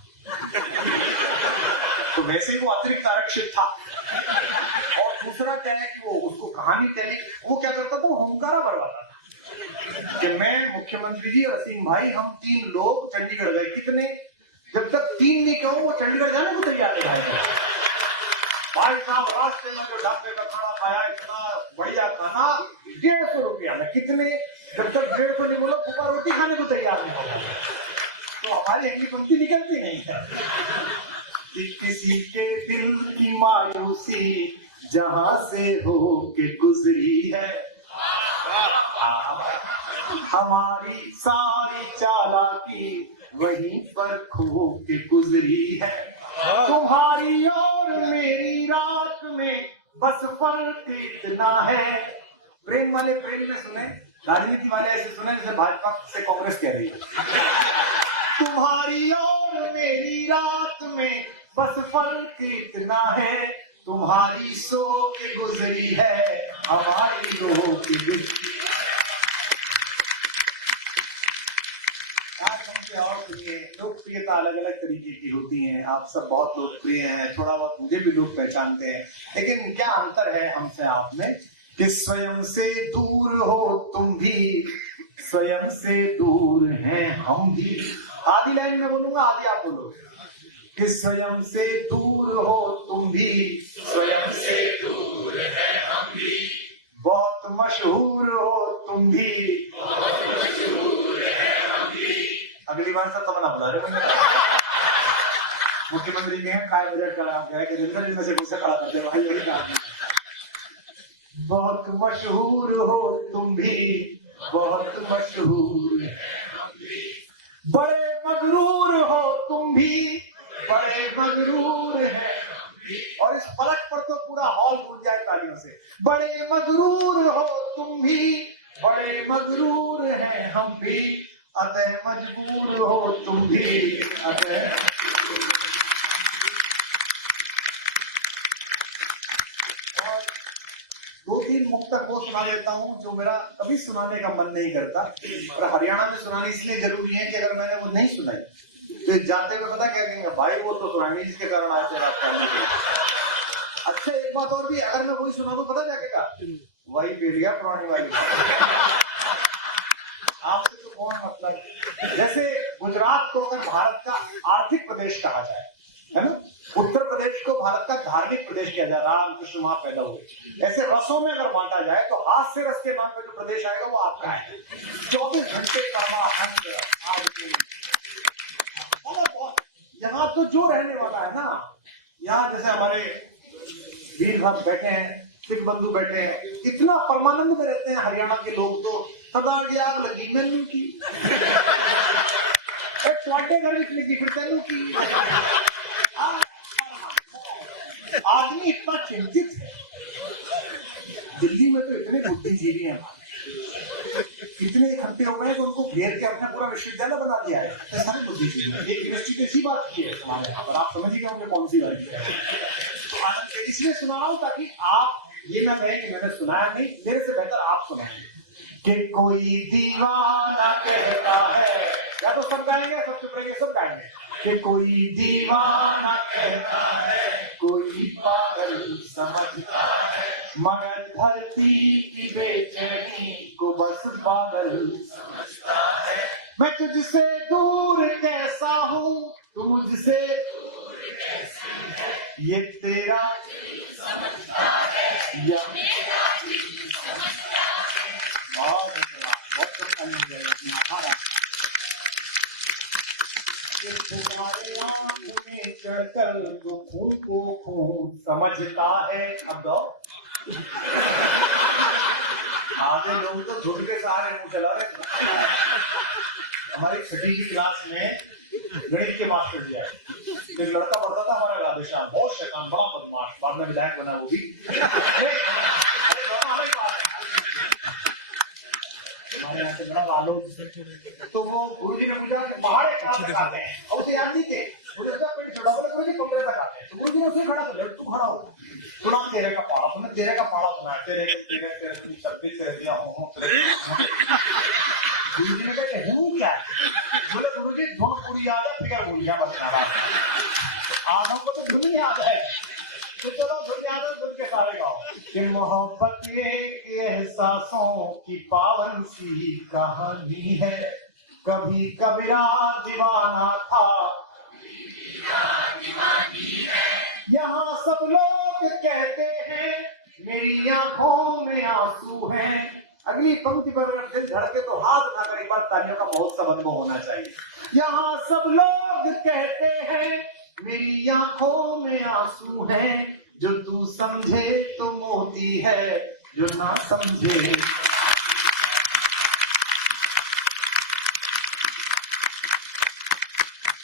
तो वैसे ही वो अतिरिक्त आरक्षित था, और दूसरा क्या है कि वो उसको कहानी कहने, वो क्या करता था, वो हुंकारा भरवाता था कि मैं मुख्यमंत्री जी और असीम भाई हम 3 लोग चंडीगढ़ गए। कितने? जब तक 3 नहीं कहूं वो चंडीगढ़ जाने को तैयार है। भाई साहब रास्ते में जो ढाबे का खाना खाया, इतना बढ़िया खाना, 150 रुपया में। कितने? जब तक 150 नहीं बोलो फूफा रोटी खाने को तैयार नहीं होगा। तो हमारी अगली पंक्ति निकलती नहीं है कि किसी के दिल की मायूसी जहां से हो के गुजरी है। हमारी सारी चालाकी वहीं पर खो के गुजरी है। तुम्हारी और मेरी रात में बस फर्क इतना है। प्रेम वाले प्रेम में सुने, राजनीति वाले ऐसे सुने जैसे भाजपा से कांग्रेस कह रही है। तुम्हारी और मेरी रात में बस फर्क इतना है, तुम्हारी सो के गुजरी है, हमारी रो के गुजरी। और सुनिए, लोकप्रियता अलग अलग तरीके की होती है। आप सब बहुत लोकप्रिय हैं, थोड़ा बहुत मुझे भी लोग पहचानते हैं, लेकिन क्या अंतर है हमसे आप में कि स्वयं से दूर हो तुम भी, स्वयं से दूर हैं हम भी। आधी लाइन में बोलूंगा, आधी आप बोलोगे कि स्वयं से दूर हो तुम भी, स्वयं से दूर हैं हम भी, बहुत मशहूर हो तुम भी, बहुत मशहूर हैं हम भी। अगली बार सब तो मना बुला रहे मुख्यमंत्री ने काय बजट करा गया कि जिंदगी में से मुझसे खड़ा करते भाई, यही काम। बहुत मशहूर हो तुम भी, बहुत मशहूर हैं हम भी, बड़े मगरूर हो तुम भी, बड़े मगरूर हैं हम भी। और इस पलट पर तो पूरा हॉल गूंज जाए तालियों से। बड़े मगरूर हो तुम भी, बड़े मगरूर हैं हम भी, अतः मजबूर हो तुम भी, अतः। और 2-3 मुक्तक वो सुना देता हूं जो मेरा कभी सुनाने का मन नहीं करता, और हरियाणा में सुनानी इसलिए जरूरी है कि अगर मैंने वो नहीं सुनाई तो जाते हुए पता क्या कहेंगे, भाई वो तो सुनानी जिसके कारण आए थे रात। अच्छा एक बात और भी, अगर मैं वही सुना दूं पता क्या कहेगा, वही पी लिया पुरानी वाली। आपसे तो कौन मतलब। जैसे गुजरात को अगर भारत का आर्थिक प्रदेश कहा जाए, है ना, उत्तर प्रदेश को भारत का धार्मिक प्रदेश किया जाए, रामकृष्ण वहां पैदा हुए, ऐसे रसों में अगर बांटा जाए तो हाथ से रस के नाम पे जो प्रदेश आएगा वो आपका है। 24 घंटे का यहाँ तो जो रहने वाला है ना, यहाँ जैसे हमारे वीर साहब बैठे हैं, सिख बंधु बैठे हैं, इतना परमानंद में रहते हैं हरियाणा के लोग, तो सदा की आग लगी मैनू की, स्वाटे घर लगी फिर तेनू की। आदमी इतना चिंतित है। दिल्ली में तो इतने बुद्धिजीवी हैं, इतने इकट्ठे हो गए कि उनको घेर के अपना पूरा विश्वविद्यालय बना दिया है, सारे बुद्धिजीवी। एक यूनिवर्सिटी तो इसी बात की है हमारे यहाँ पर, आप समझिए होंगे कौन सी बात है। तो इसलिए सुना रहा हूं ताकि आप ये ना कहें कि मैंने सुनाया नहीं, मेरे से बेहतर आप सुनाएंगे। कि कोई दीवाना कहता है, या तो सब गाएंगे, सब चुप रहेंगे, सब गाएंगे। कि कोई दीवाना कहता है, कोई पागल समझता है, मगर धरती की बेचैनी को बस पागल समझता है। मैं तुझसे दूर कैसा हूँ, तू मुझसे दूर कैसी है, ये तेरा समझता है या मेरा समझता है। बहुत तुम्हारे आंख में चढ़कर जो खून को खून समझता है। अब आधे लोग तो झुंड के सहारे मुंह चला रहे। हमारी 6वीं की क्लास में गणित के मास्टर जी आए, एक लड़का पढ़ता था हमारा राधेश्याम, बहुत शैतान, बड़ा बदमाश, बाद में विधायक बना वो भी। हमारे यहाँ से बड़ा आलोक। तो वो गुरु जी ने पूछा पहाड़े कहाँ तक आते हैं, और उसे याद नहीं थे, मुझे उसका पेट छोड़ा, बोले गुरु जी कपड़े तक आते हैं। तो गुरु जी ने उसे खड़ा कर लिया, तू खड़ा हो, सुना तेरे का पहाड़ा, तुमने तेरे का पहाड़ा सुना, तेरे तेरे छब्बीस तेरे दिया हूँ। गुरु जी ने कहा हूँ क्या, बोले गुरु जी धुन पूरी याद है, फिगर भूल गया बस। आधों को तो धुन याद है, तो चलो धुन याद है, धुन के सारे गाओ। कि मोहब्बत के एहसासों की पावन सी कहानी है, कभी कबीरा दीवाना था, यहाँ सब लोग कहते हैं मेरी आंखों में आंसू हैं। अगली पंक्ति पर अगर दिल धड़के तो हाथ उठाकर एक बार तालियों का महोत्सव अनुभव होना चाहिए। यहाँ सब लोग कहते हैं मेरी आंखों में आंसू हैं, जो तू समझे तो मोती है, जो ना समझे।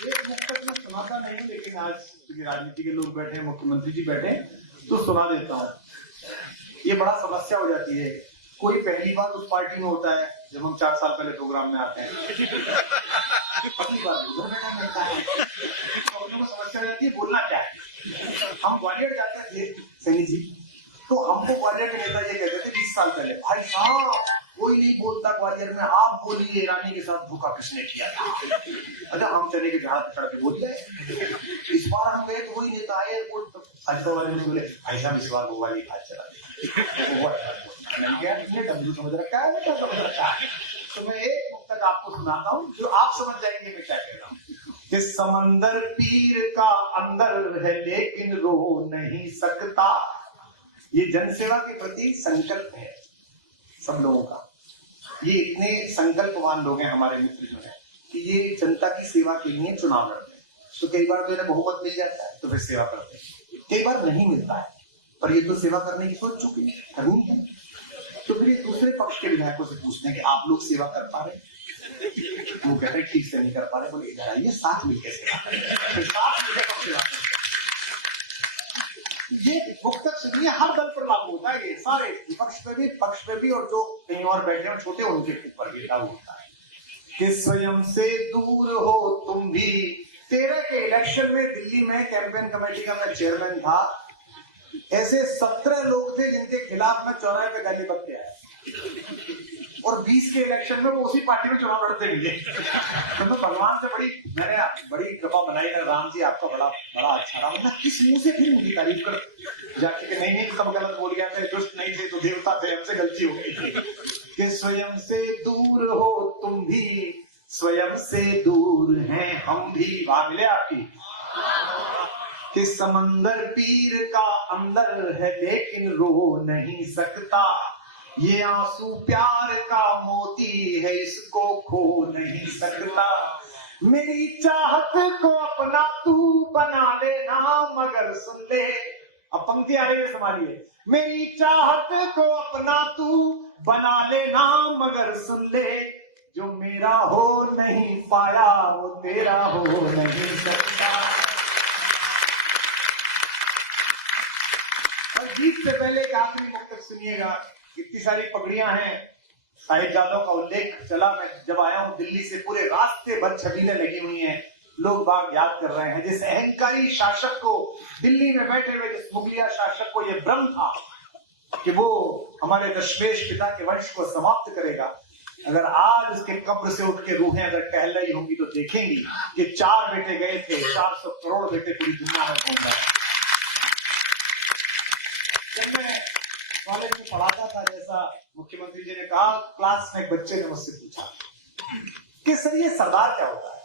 एक मुक्तक में सुनाता नहीं, लेकिन आज राजनीति के लोग बैठे हैं, मुख्यमंत्री जी बैठे हैं, तो सुना देता हूँ। ये बड़ा समस्या हो जाती है, कोई पहली बार उस पार्टी में होता है जब हम 4 साल पहले प्रोग्राम में आते हैं। अगली बार उधर बैठा मिलता है, तो अपने को समस्या हो जाती है बोलना क्या है। हम ग्वालियर जाते थे सैनी जी, तो हमको ग्वालियर के नेता ये कहते थे 20 साल पहले, भाई साहब कोई नहीं बोलता ग्वालियर में, आप बोलिए रानी के साथ धोखा किसने किया था। अच्छा हम चले के जहां चढ़ के बोल गए। इस बार हम गए तो वही नेता आए एयरपोर्ट पर, अजय वाले ने बोले भाई साहब इस बार वो वाली बात चला डब्ल्यू समझ रखा है, क्या समझ रखा है। तो मैं एक मुक्तक आपको सुनाता हूँ जो आप समझ जाएंगे मैं क्या कह रहा हूँ। कि समंदर पीर का अंदर है लेकिन रो नहीं सकता। ये जनसेवा के प्रति संकल्प है सब लोगों का। ये इतने संकल्पवान लोग हैं हमारे मित्र जो है कि ये जनता की सेवा के लिए चुनाव लड़ते हैं। तो कई बार तो इन्हें बहुमत मिल जाता है तो फिर सेवा करते हैं, कई बार नहीं मिलता है, पर ये तो सेवा करने की सोच चुके हैं, करनी है। तो फिर ये दूसरे पक्ष के विधायकों से पूछते हैं कि आप लोग सेवा कर पा रहे? वो कहते हैं ठीक से नहीं कर पा रहे। बोले इधर आइए साथ मिलकर सेवा करें, फिर साथ मिलकर सेवा करें। ये मुक्तक सुनिए, हर दल पर लागू होता है, ये सारे विपक्ष पे भी पक्ष पे भी, और जो कहीं और बैठे हैं छोटे उनके ऊपर भी लागू होता है। कि स्वयं से दूर हो तुम भी। 13 के इलेक्शन में दिल्ली में कैंपेन कमेटी का मैं चेयरमैन था। ऐसे 17 लोग थे जिनके खिलाफ मैं चौराहे पे गाली बक के आया, और 20 के इलेक्शन में वो उसी पार्टी में चुनाव लड़ते मिले। तो मैं भगवान से मैंने बड़ी कृपा बनाई ना, राम जी आपका बड़ा अच्छा रहा। मैं किस मुंह से फिर उनकी तारीफ कर जाके कि नहीं सब गलत बोल गया थे, दुष्ट नहीं थे तो देवता थे, हमसे गलती हो गई थी। कि स्वयं से दूर हो तुम भी, स्वयं से दूर हैं हम भी। वहां मिले आपकी। कि समंदर पीर का अंदर है लेकिन रो नहीं सकता। ये आंसू प्यार का मोती है इसको खो नहीं सकता। मेरी चाहत को अपना तू बना लेना मगर सुन ले। अब पंक्ति आ रही है संभालिए। मेरी चाहत को अपना तू बना लेना मगर सुन ले। जो मेरा हो नहीं पाया वो तेरा हो नहीं सकता। और गीत से पहले एक आखिरी मुक्तक सुनिएगा। इतनी सारी पगड़ियां हैं, साहिबजादों का उल्लेख चला। मैं जब आया हूं दिल्ली से, पूरे रास्ते भर छबीलें लगी हुई हैं, लोग बाग याद कर रहे हैं। जिस अहंकारी शासक को, दिल्ली में बैठे हुए जिस मुगलिया शासक को यह भ्रम था कि वो हमारे दशमेश पिता के वंश को समाप्त करेगा, अगर आज उसके कब्र से उठ के रूहें अगर टहल रही होंगी तो देखेंगी कि 4 बेटे गए थे, 400 करोड़ बेटे पूरी दुनिया में घूम रहे हैं। जब मैं कॉलेज में पढ़ाता था, जैसा मुख्यमंत्री जी ने कहा, क्लास में एक बच्चे ने मुझसे पूछा कि सर ये सरदार क्या होता है।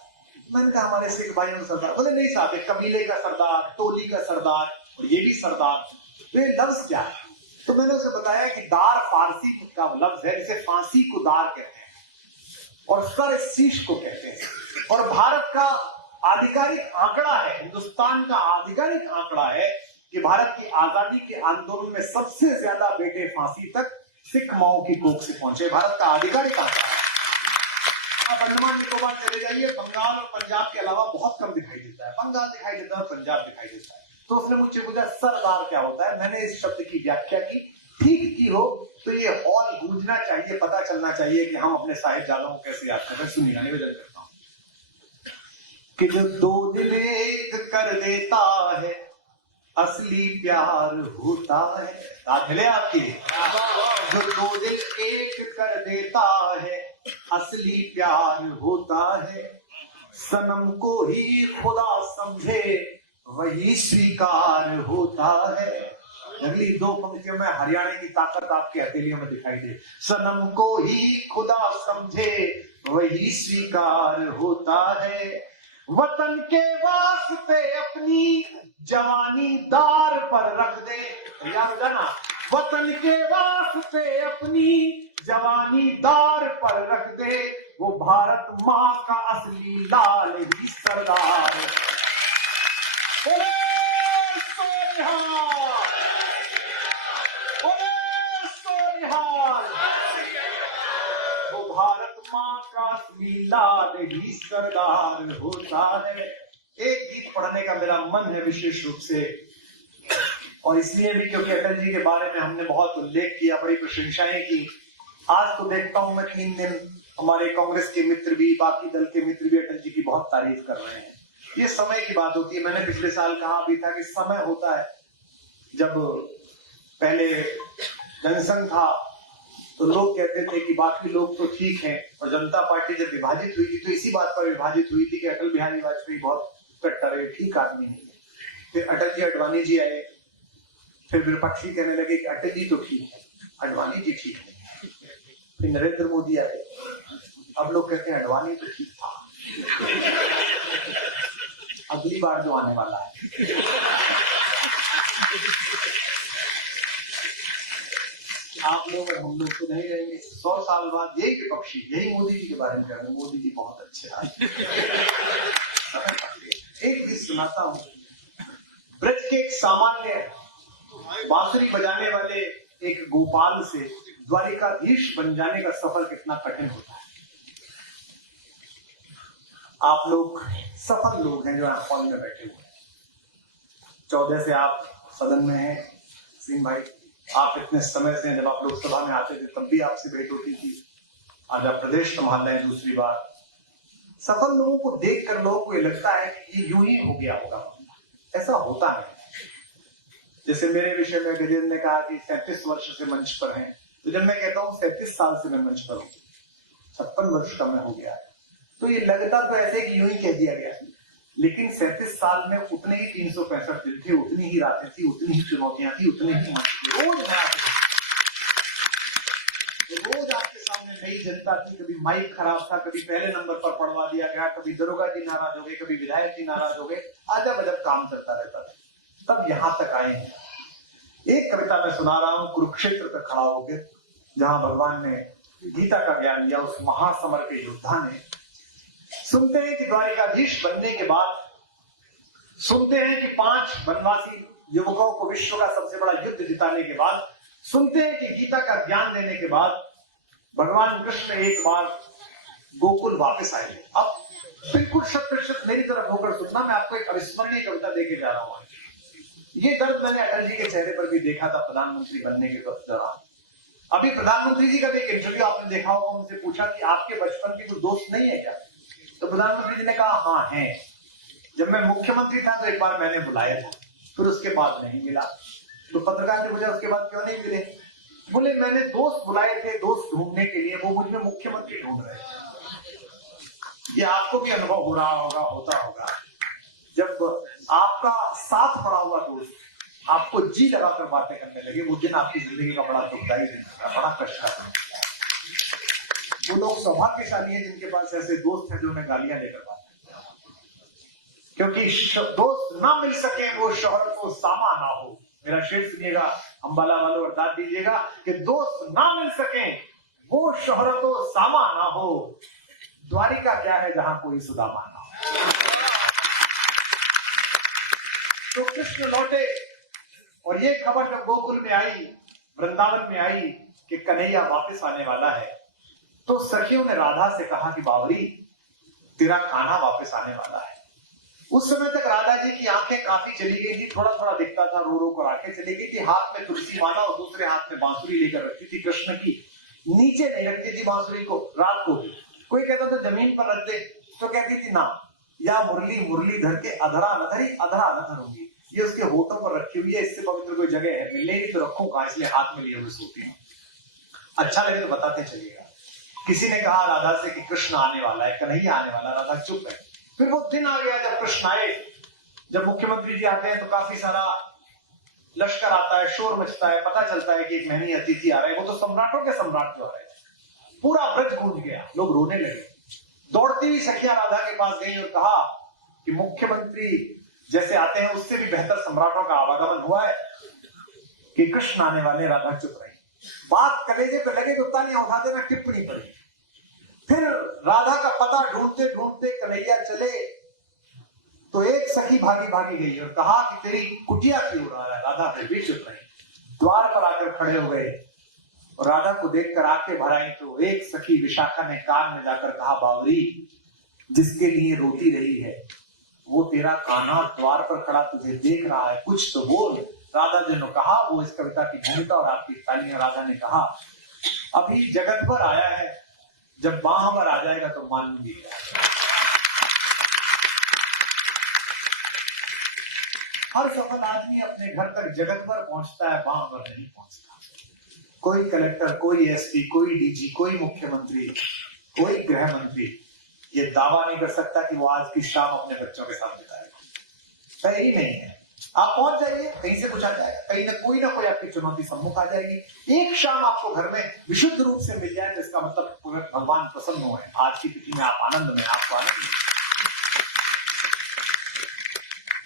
मैंने कहा हमारे सिख भाइयों का सरदार। बोले नहीं साहब, एक कबीले का सरदार, टोली का सरदार, और ये भी सरदार। तो ये लफ्ज क्या है? तो मैंने उसे बताया कि दार फारसी का लफ्ज है, जिसे फांसी को दार कहते हैं और सर शीश को कहते हैं। और भारत का आधिकारिक आंकड़ा है, हिंदुस्तान का आधिकारिक आंकड़ा है कि भारत की आजादी के आंदोलन में सबसे ज्यादा बेटे फांसी तक सिख माओ की कोख से पहुंचे। भारत का आधिकारिक आंकड़ा है। आप अंडमान निकोबार चले जाइए, बंगाल और पंजाब के अलावा बहुत कम दिखाई देता है। बंगाल दिखाई देता है, पंजाब दिखाई देता है। तो उसने मुझसे पूछा सरदार क्या होता है। मैंने इस शब्द की व्याख्या की, ठीक की हो तो ये हॉल गूंजना चाहिए, पता चलना चाहिए कि हम अपने साहिबजादों को कैसे याद करते हैं। सुनिएगा, निवेदन करता हूं कि जो 2 दिल एक कर देता है असली प्यार होता है। याद मिले आपकी? जो 2 दिल एक कर देता है असली प्यार होता है। सनम को ही खुदा समझे वही स्वीकार होता है। अगली 2 पंक्तियों में हरियाणा की ताकत आपके हथेलियों में दिखाई दे। सनम को ही खुदा समझे वही स्वीकार होता है। वतन के वास्ते अपनी जवानी दार पर रख दे। याद जाना, वतन के वास्ते अपनी जवानी दार पर रख दे। वो भारत माँ का असली लाल ही सरदार। बोले सोनिहाल, बोले सोनिहाल। वो भारत माँ का असली लाल ही सरदार होता है। एक गीत पढ़ने का मेरा मन है विशेष रूप से, और इसलिए भी क्योंकि अटल जी के बारे में हमने बहुत उल्लेख किया, बड़ी प्रशंसाएं की। आज तो देखता हूं मैं 3 दिन हमारे कांग्रेस के मित्र भी, बाकी दल के मित्र भी अटल जी की बहुत तारीफ कर रहे हैं। ये समय की बात होती है। मैंने पिछले साल कहा भी था कि समय होता है जब पहले जनसंघ था तो लोग कहते थे कि बाकी लोग तो ठीक हैं, और जनता पार्टी जब विभाजित हुई थी तो इसी बात पर विभाजित हुई थी कि अटल बिहारी वाजपेयी बहुत कट्टर है, ठीक आदमी नहीं है। फिर अटल जी अडवाणी जी आए, फिर विपक्षी कहने लगे कि अटल जी तो ठीक है, अडवाणी जी ठीक है। फिर नरेंद्र मोदी आए, अब लोग कहते हैं अडवाणी तो ठीक था। अगली बार जो आने वाला है, आप लोग और हम लोग तो नहीं रहेंगे। 100 साल बाद यही विपक्षी यही मोदी जी के बारे में कह रहे हैं, मोदी जी बहुत अच्छे आदमी। एक गीत सुनाता हूँ। ब्रज के एक सामान्य बांसुरी बजाने वाले एक गोपाल से द्वारिकाधीश बन जाने का सफर कितना कठिन होता है। आप लोग सफल लोग हैं जो यहाँ हॉल में बैठे हुए हैं। 14 से आप सदन में हैं। सिंह भाई, आप इतने समय से, जब आप लोकसभा में आते थे तब भी आपसे भेंट होती थी। आज आप प्रदेश संभाल रहे हैं दूसरी बार। सफल लोगों को देखकर लोगों को ये लगता है कि ये यूं ही हो गया होगा, ऐसा होता है। जैसे मेरे विषय में गजेंद्र ने कहा कि 37 वर्ष से मंच पर हैं, तो जब मैं कहता हूँ 37 साल से मैं मंच पर हूँ, 56 वर्ष का मैं हो गया है, तो ये लगता तो ऐसे कि यूं ही कह दिया गया, लेकिन 37 साल में उतने ही 365 दिन थे, उतनी ही रातें थी, उतनी ही चुनौतियां थी, उतने ही रोज आपके सामने नई जनता थी। कभी माइक खराब था, कभी पहले नंबर पर पढ़वा दिया गया, कभी दरोगा जी नाराज हो गए, कभी विधायक जी नाराज हो गए, अजब अजब काम चलता रहता था। तब यहां तक आए हैं। एक कविता मैं सुना रहा हूं कुरुक्षेत्र पर खड़ा होकर, जहां भगवान ने गीता का ज्ञान दिया उस महासमर के योद्धा ने। सुनते हैं कि द्वारिकाधीश बनने के बाद, सुनते हैं कि 5 वनवासी युवकों को विश्व का सबसे बड़ा युद्ध जिताने के बाद, सुनते हैं कि गीता का ज्ञान देने के बाद भगवान कृष्ण एक बार गोकुल वापस आए। अब बिल्कुल 100% मेरी तरफ होकर सुनना, मैं आपको एक अविस्मरणीय कविता देके जा रहा हूं। ये दर्द मैंने अटल जी के चेहरे पर भी देखा था प्रधानमंत्री बनने के दौरान। अभी प्रधानमंत्री जी का भी एक इंटरव्यू आपने देखा होगा, उनसे पूछा कि आपके बचपन के कोई दोस्त नहीं है क्या, तो प्रधानमंत्री जी ने कहा हाँ है। जब मैं मुख्यमंत्री था तो एक बार मैंने बुलाया था, फिर उसके बाद नहीं मिला। तो पत्रकार ने पूछा उसके बाद क्यों नहीं मिले, बोले मैंने दोस्त बुलाए थे दोस्त ढूंढने के लिए, वो मुझ में मुख्यमंत्री ढूंढ रहे थे। ये आपको भी अनुभव हो रहा होगा, होता होगा, जब आपका साथ पड़ा हुआ दोस्त आपको जी लगाकर बातें करने लगे, वो दिन आपकी जिंदगी का बड़ा दुखदायी दिन था, बड़ा कष्ट था। वो लोग सौभाग्यशाली हैं जिनके पास ऐसे दोस्त हैं जो उन्हें गालियां देकर बात करते हैं। क्योंकि दोस्त ना मिल सके वो शोहरत को सामा ना हो। मेरा शेर सुनिएगा, अंबाला वालों, अर्थात दीजिएगा कि दोस्त ना मिल सके वो शोहरत को सामा ना हो, द्वारिका क्या है जहां कोई सुदामा ना हो। तो कृष्ण लौटे, और ये खबर जब गोकुल में आई, वृंदावन में आई कि कन्हैया वापस आने वाला है, तो सखियों ने राधा से कहा कि बावरी तेरा कान्हा वापस आने वाला है। उस समय तक राधा जी की आंखें काफी चली गई थी, थोड़ा थोड़ा दिखता था, रो रो कर आंखें चली गई थी। हाथ में तुलसी माला और दूसरे हाथ में बांसुरी लेकर रखती थी कृष्ण की। नीचे नहीं रखती थी बांसुरी को, रात को भी कोई कहता था जमीन पर रख दे, तो कहती थी ना, या मुरली मुरली धर के अधरा न धरी अधरा न धरूंगी, ये उसके होठों पर रखी हुई है, इससे पवित्र कोई जगह है मिलने की तो रखूं कहां, इसलिए हाथ में लिए हुए सोती हूँ। अच्छा लगे तो बताते चलिएगा। किसी ने कहा राधा से कि कृष्ण आने वाला है, कन्हैया आने वाला, राधा चुप है। फिर वो दिन आ गया जब कृष्ण आए। जब मुख्यमंत्री जी आते हैं तो काफी सारा लश्कर आता है, शोर मचता है, पता चलता है कि एक मेहनी अतिथि आ रहे हैं। वो तो सम्राटों के सम्राट जो आ रहे हैं, पूरा ब्रज गूंज गया, लोग रोने लगे। दौड़ती हुई सखियां राधा के पास गई और कहा कि मुख्यमंत्री जैसे आते हैं उससे भी बेहतर सम्राटों का आवागमन हुआ है कि कृष्ण आने वाले। राधा चुप रही। बात कलेजे पे लगे तो तालियां उठा देना, टिप्पणी पड़ी। फिर राधा का पता ढूंढते ढूंढते कन्हैया चले तो एक सखी भागी भागी गई और कहा कि तेरी कुटिया क्यों उड़ा रहा है। राधा फिर भी चुप रही। द्वार पर आकर खड़े हो गए और राधा को देखकर आंखें भर आई तो एक सखी विशाखा ने कान में जाकर कहा, बावरी जिसके लिए रोती रही है वो तेरा कान्हा द्वार पर खड़ा तुझे देख रहा है, कुछ तो बोल। राधा जी ने कहा, वो इस कविता की भूमिका और आपकी तालियां। राधा ने कहा, अभी जगत पर आया है जब वहां पर आ जाएगा तो मालूम भी जाएगा। हर सफल आदमी अपने घर तक जगत पर पहुंचता है, वहां पर नहीं पहुंचता। कोई कलेक्टर, कोई एसपी, कोई डीजी, कोई मुख्यमंत्री, कोई गृह मंत्री ये दावा नहीं कर सकता कि वो आज की शाम अपने बच्चों के साथ बिताएगा। तय ही नहीं है। आप पहुंच जाइए, कहीं से कुछ आ जाएगा, कहीं ना कोई आपकी चुनौती सम्मुख आ जाएगी। एक शाम आपको घर में विशुद्ध रूप से मिल जाए तो इसका मतलब भगवान प्रसन्न हुए। आज की तिथि में आप आनंद में, आपको आनंद में।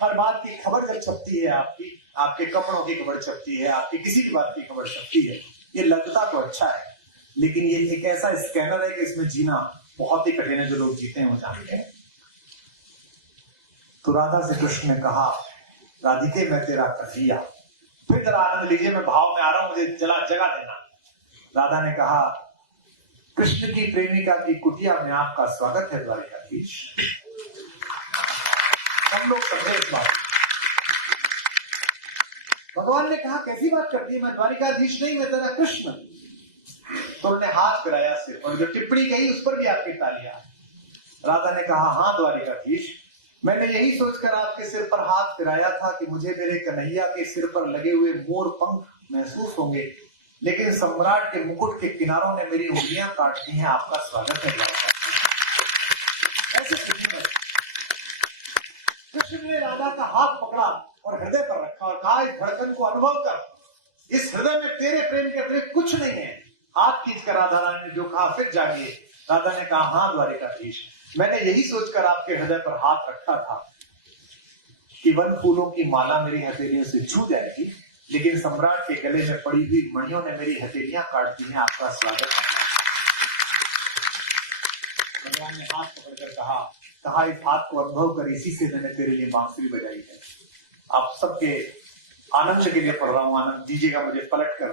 हर बात की खबर जब छपती है, आपके कपड़ों की खबर छपती है, आपकी किसी भी बात की खबर छपती है, ये लगता तो अच्छा है, लेकिन ये एक ऐसा स्कैनर है कि इसमें जीना बहुत ही कठिन है। जो लोग जीते हैं वो जानते हैं। तो राधा से कृष्ण ने कहा, राधिके मैं तेरा कन्हैया, फिर जरा आनंद लीजिए, मैं भाव में आ रहा हूं, मुझे जगह देना। राधा ने कहा, कृष्ण की प्रेमिका की कुटिया में आपका स्वागत है द्वारिकाधीश। हम लोग समझे इस बात। भगवान ने कहा, कैसी बात करती है, मैं द्वारिकाधीश नहीं, मैं तेरा कृष्ण। तो उन्होंने हाथ फिराया सिर और जो टिप्पणी कही उस पर भी आपकी तालियां। राधा ने कहा, हाँ द्वारिकाधीश, मैंने यही सोचकर आपके सिर पर हाथ फिराया था कि मुझे मेरे कन्हैया के सिर पर लगे हुए मोर पंख महसूस होंगे, लेकिन सम्राट के मुकुट के किनारों ने मेरी उंगलियां काट दी हैं। आपका स्वागत है ऐसे कृष्ण ने राधा का हाथ पकड़ा और हृदय पर रखा और कहा, इस धड़कन को अनुभव कर, इस हृदय में तेरे प्रेम के अतिरिक्त कुछ नहीं है। हाथ खींचकर राधा रानी ने जो कहा, फिर जागिए। राधा ने कहा, हाँ द्वारिकाधीश, मैंने यही सोचकर आपके हृदय पर हाथ रखा था कि वन फूलों की माला मेरी हथेलियों से छू जाएगी, लेकिन सम्राट के गले में पड़ी हुई मणियों ने मेरी हथेलियां काट दी हैं। आपका स्वागत है। भगवान ने हाथ पकड़कर कहा, इस हाथ को अनुभव कर, इसी से मैंने तेरे लिए बांसुरी बजाई है। आप सबके आनंद के लिए पढ़ रहा हूं, आनंद दीजिएगा मुझे। पलट कर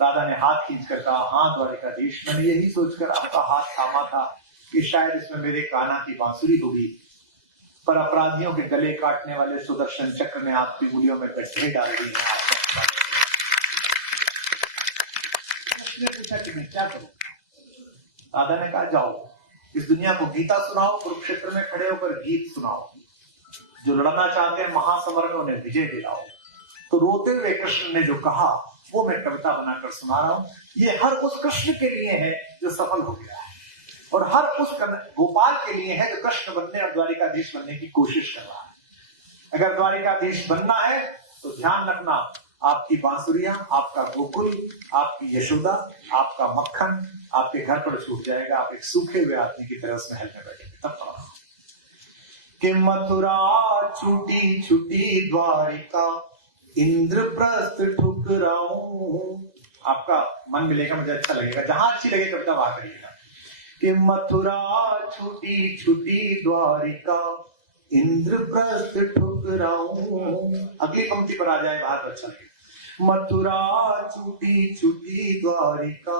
राधा ने हाथ खींचकर कहा, हाँ द्वारिकाधीश, मैंने यही सोचकर आपका हाथ थामा था कि शायद इसमें मेरे कान्हा की बांसुरी होगी, पर अपराधियों के गले काटने वाले सुदर्शन चक्र ने आपकी उंगलियों में गड्ढे डाल दिए हैं। उसने पूछा कि मैं क्या करूं? राधा ने कहा, जाओ इस दुनिया को गीता सुनाओ, कुरुक्षेत्र में खड़े होकर गीत सुनाओ, जो लड़ना चाहते हैं महासमर में उन्हें विजय दिलाओ। तो रोते हुए कृष्ण ने जो कहा वो मैं कविता बनाकर सुना रहा हूं। ये हर उस कृष्ण के लिए है जो सफल हो गया है, और हर उस गोपाल के लिए है जो कृष्ण बनने और द्वारिकाधीश बनने की कोशिश कर रहा है। अगर द्वारिकाधीश बनना है तो ध्यान रखना, आपकी बांसुरियां, आपका गोकुल, आपकी यशोदा, आपका मक्खन आपके घर पर छूट जाएगा। आप एक सूखे हुए आदमी की तरह उस महल में बैठेंगे। तब तो कि मथुरा छूटी छूटी द्वारिका, इंद्रप्रस्थ ठुकराऊं। आपका मन मिलेगा, मुझे अच्छा लगेगा। जहां अच्छी लगे कविता वहां करिएगा। कि मथुरा छूटी छूटी द्वारिका, इंद्रप्रस्थ ठुकराऊं। अगली पंक्ति पर आ जाए बाहर तो अच्छा लगेगा। मथुरा छूटी छूटी द्वारिका,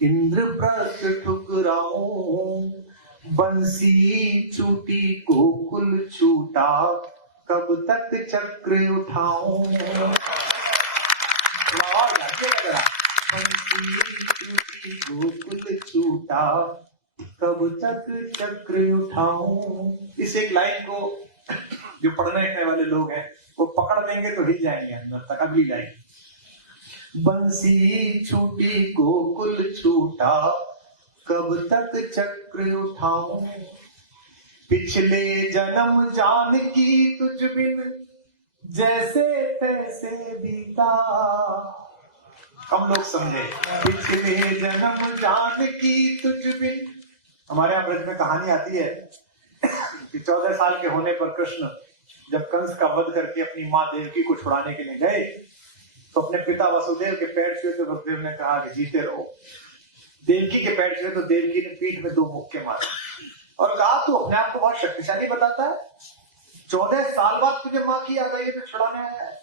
इंद्रप्रस्थ ठुकराऊं। बंसी छूटी गोकुल छूटा, कब तक चक्र उठाऊं। बंसी छूटी गोकुल छूटा, कब तक चक्र उठाऊं। इस एक लाइन को जो पढ़ने वाले लोग हैं वो पकड़ लेंगे तो हिल जाएंगे अंदर तक। अगली लाइन, बंसी छूटी गोकुल छूटा, कब तक चक्र उठाऊं। पिछले जन्म जानकी तुझ बिन, जैसे तैसे बीता। कम लोग समझे। पिछले जन्म जानकी तुझ बिन। हमारे यहाँ ब्रज में कहानी आती है कि 14 साल के होने पर कृष्ण जब कंस का वध करके अपनी माँ देवकी को छुड़ाने के लिए गए, तो अपने पिता वसुदेव के पैर छुए तो वसुदेव ने कहा कि जीते रहो। देवकी के पैर छुए तो देवकी ने पीठ में 2 मुक्के मारे और कहा, तू अपने आप को बहुत शक्तिशाली बताता है, 14 साल बाद तुझे माँ की याद आई है तो छुड़ाने आया है।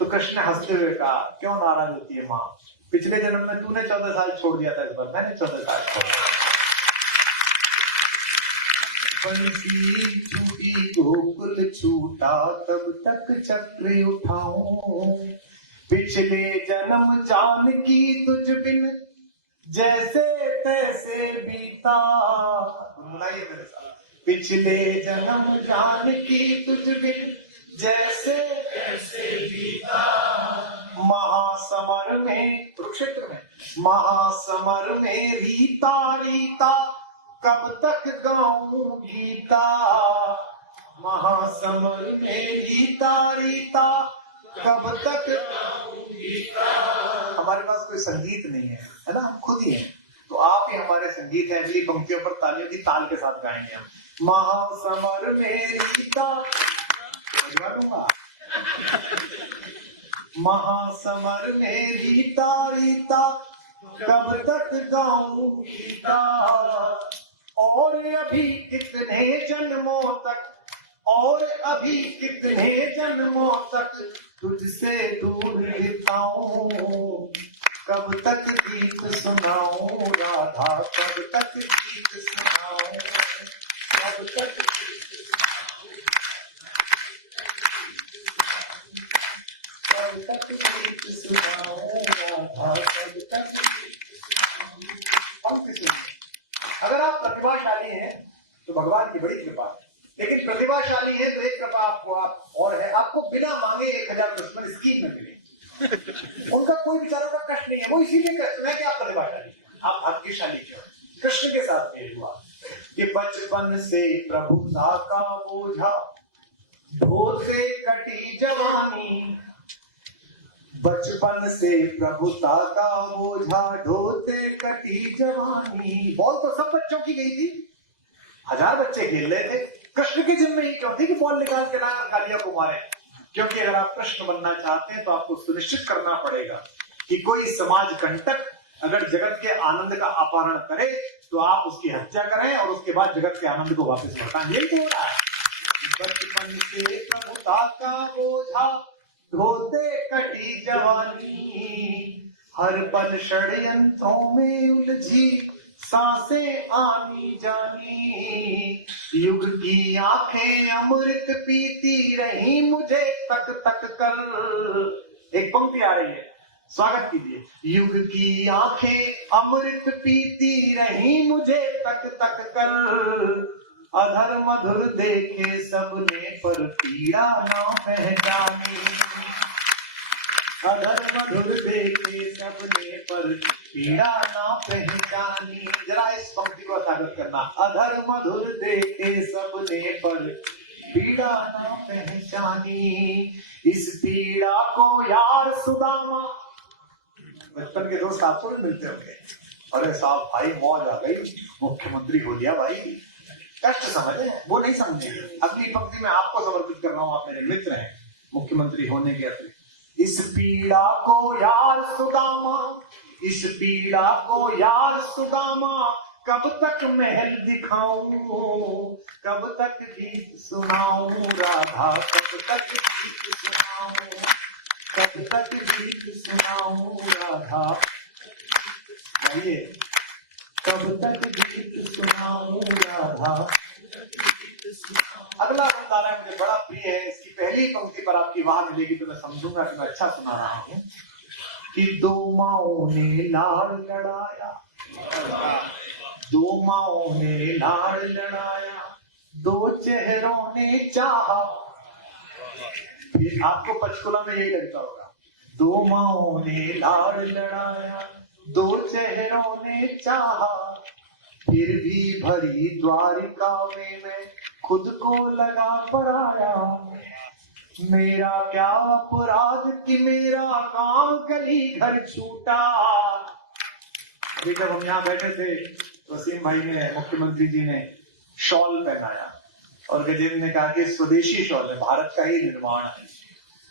तो कृष्ण ने हंसते हुए कहा, क्यों नाराज होती है माँ, पिछले जन्म में तूने 14 साल छोड़ दिया था, इस बार मैंने 14 साल छोड़ दिया। बंसी छूटी गोकुल छूटा, तब तक चक्र उठाऊं। पिछले जन्म जानकी तुझ बिन, जैसे तैसे बीता। बुलाइए मेरे साथ। पिछले जन्म जान की तुझ बिन जैसे तैसे बीता। महासमर में, कुरुक्षेत्र में महासमर में रीता रीता कब तक गाऊं गीता। महासमर में रीता रीता कब तक गाऊं गीता। हमारे पास कोई संगीत नहीं है ना, हम खुद ही हैं, तो आप ही हमारे संगीत हैं। अगली पंक्तियों पर तालियों की ताल के साथ गाएंगे हम। महासमर में रीता, दूंगा। महासमर में रीता रीता कब तक गाऊं गीता। और अभी कितने जन्मों तक, और अभी कितने जन्मों तक तुझसे दूर बिताऊं। कब तक गीत सुनाऊं राधा, कब तक गीत सुनाऊं, कब तक गीत सुनाऊं राधा, कब तक। अगर आप प्रतिभाशाली हैं तो भगवान की बड़ी कृपा है, लेकिन प्रतिभाशाली है तो एक कृपा आपको आप और है, आपको बिना मांगे 1000 दुश्मन स्कीम में मिले। उनका कोई बेचारों का कष्ट नहीं है, वो इसीलिए कष्ट है कि आप प्रतिभाशाली, आप भाग्यशाली क्यों। कृष्ण के साथ मेल हुआ कि बचपन से प्रभुता का बोझा ढोते कटी जवानी। बचपन से प्रभुता का बोझा ढोते कटी जवानी। बॉल तो सब बच्चों की गई थी, 1000 बच्चे खेल रहे थे, कृष्ण की जिम्मे ही क्यों थी कि बॉल निकाल के ना कालिया को मारे। क्योंकि अगर आप कृष्ण बनना चाहते हैं तो आपको सुनिश्चित करना पड़ेगा कि कोई समाज कंटक अगर जगत के आनंद का अपहरण करे तो आप उसकी हत्या करें और उसके बाद जगत के आनंद को वापस लौटाएं। यही तो हो रहा है। बचपन से प्रभुता का बोझा ढोते कटी जवानी। हर पल षड्यंत्रों में उलझी सांसें आनी जानी। युग की आंखें अमृत पीती रही मुझे तक तक कर। एक पंक्ति आ रही है, स्वागत कीजिए। युग की आंखें अमृत पीती रही मुझे तक तक कर। अधर मधुर देखे सबने पर पीड़ा ना पहचानी। अधर मधुर देखे सबने पर पीड़ा ना पहचानी। जरा इस पंक्ति को स्वागत करना। अधर मधुर देखे सबने पर पीड़ा ना पहचानी। इस पीड़ा को यार सुदामा, बचपन के दोस्त आपको भी मिलते होंगे, अरे साहब भाई मौज आ गई, मुख्यमंत्री हो लिया भाई। कष्ट समझे, वो नहीं समझे। अगली पंक्ति में आपको समर्पित कर रहा हूं, आप मेरे मित्र हैं मुख्यमंत्री होने के अतिरिक्त। इस पीड़ा को यार सुदामा, इस पीड़ा को यार सुदामा कब तक महल दिखाऊं। कब तक गीत सुनाऊं राधा, कब तक गीत सुनाऊं, कब तक गीत सुनाऊं राधा। आइए, कब तक गीत सुनाऊं राधा। अगला बंदारा मुझे बड़ा प्रिय है, इसकी पहली पंक्ति पर आपकी वाह मिलेगी तो मैं समझूंगा कि मैं अच्छा सुना रहा हूं। कि दो माओं ने लाड़ लड़ाया, दो माओं ने लाड़ लड़ाया, दो चेहरों ने चाहा। फिर आपको पंचकुला में यही लगता होगा। दो माओं ने लाड़ लड़ाया, दो चेहरों ने चाहा। फिर भी भरी द्वारिका में मैं खुद को लगा पड़ाया। मेरा क्या अपराध कि मेरा काम गली घर छूटा। अभी जब हम यहाँ बैठे थे तो वसीम भाई ने, मुख्यमंत्री जी ने शॉल पहनाया और गजेंद्र ने कहा कि स्वदेशी शॉल है, भारत का ही निर्माण है।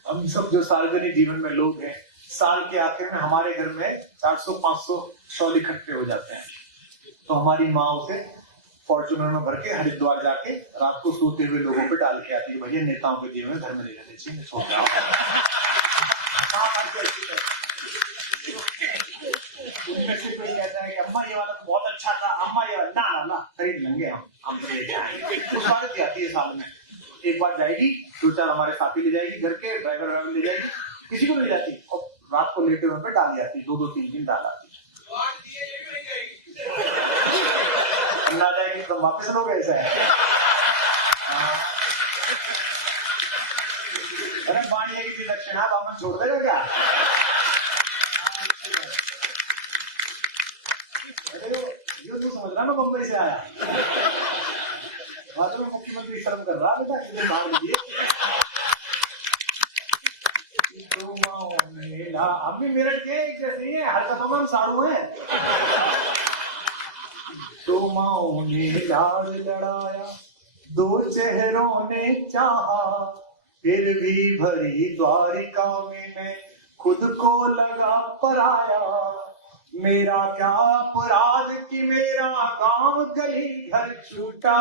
हम सब जो सार्वजनिक जीवन में लोग हैं, साल के आखिर में हमारे घर में 400-500 शॉल इकट्ठे हो जाते हैं। तो हमारी माँ उसे फॉर्चूनर में भर के हरिद्वार जाके रात को सोते हुए लोगों पे डाल के आती है। भैया नेताओं के जीवन में घर में नहीं रहने चाहिए, सो जाओ। उनमें से कोई कहता है कि अम्मा ये वाला तो बहुत अच्छा था, अम्मा ये वाला ना ना खरीद लेंगे हम तो लेके आएंगे। उस बात आती है साल में एक बार जाएगी, 2-4 हमारे साथी ले जाएगी, घर के ड्राइवर ले जाएगी, किसी को ले जाती और रात को लेटे हुए पे डाल जाती, 2-2-3 दिन डाल आती। ना जाएगी तो वापस लोग ऐसा है। अरे बाणिया की दक्षिणा वापस छोड़ देगा क्या? अरे ये तो समझ रहा मैं बम्बई से आया, बाद में मुख्यमंत्री शर्म कर रहा बेटा किधर भाग लीजिए। अब भी मेरठ के एक जैसे ही है, हरकतों में हम साड़ू हैं। दो माओ ने लाड़ लड़ाया, दो चेहरों ने चाहा, फिर भी भरी द्वारिका में मैं खुद को लगा पराया। मेरा क्या अपराध कि मेरा गांव गली घर छूटा।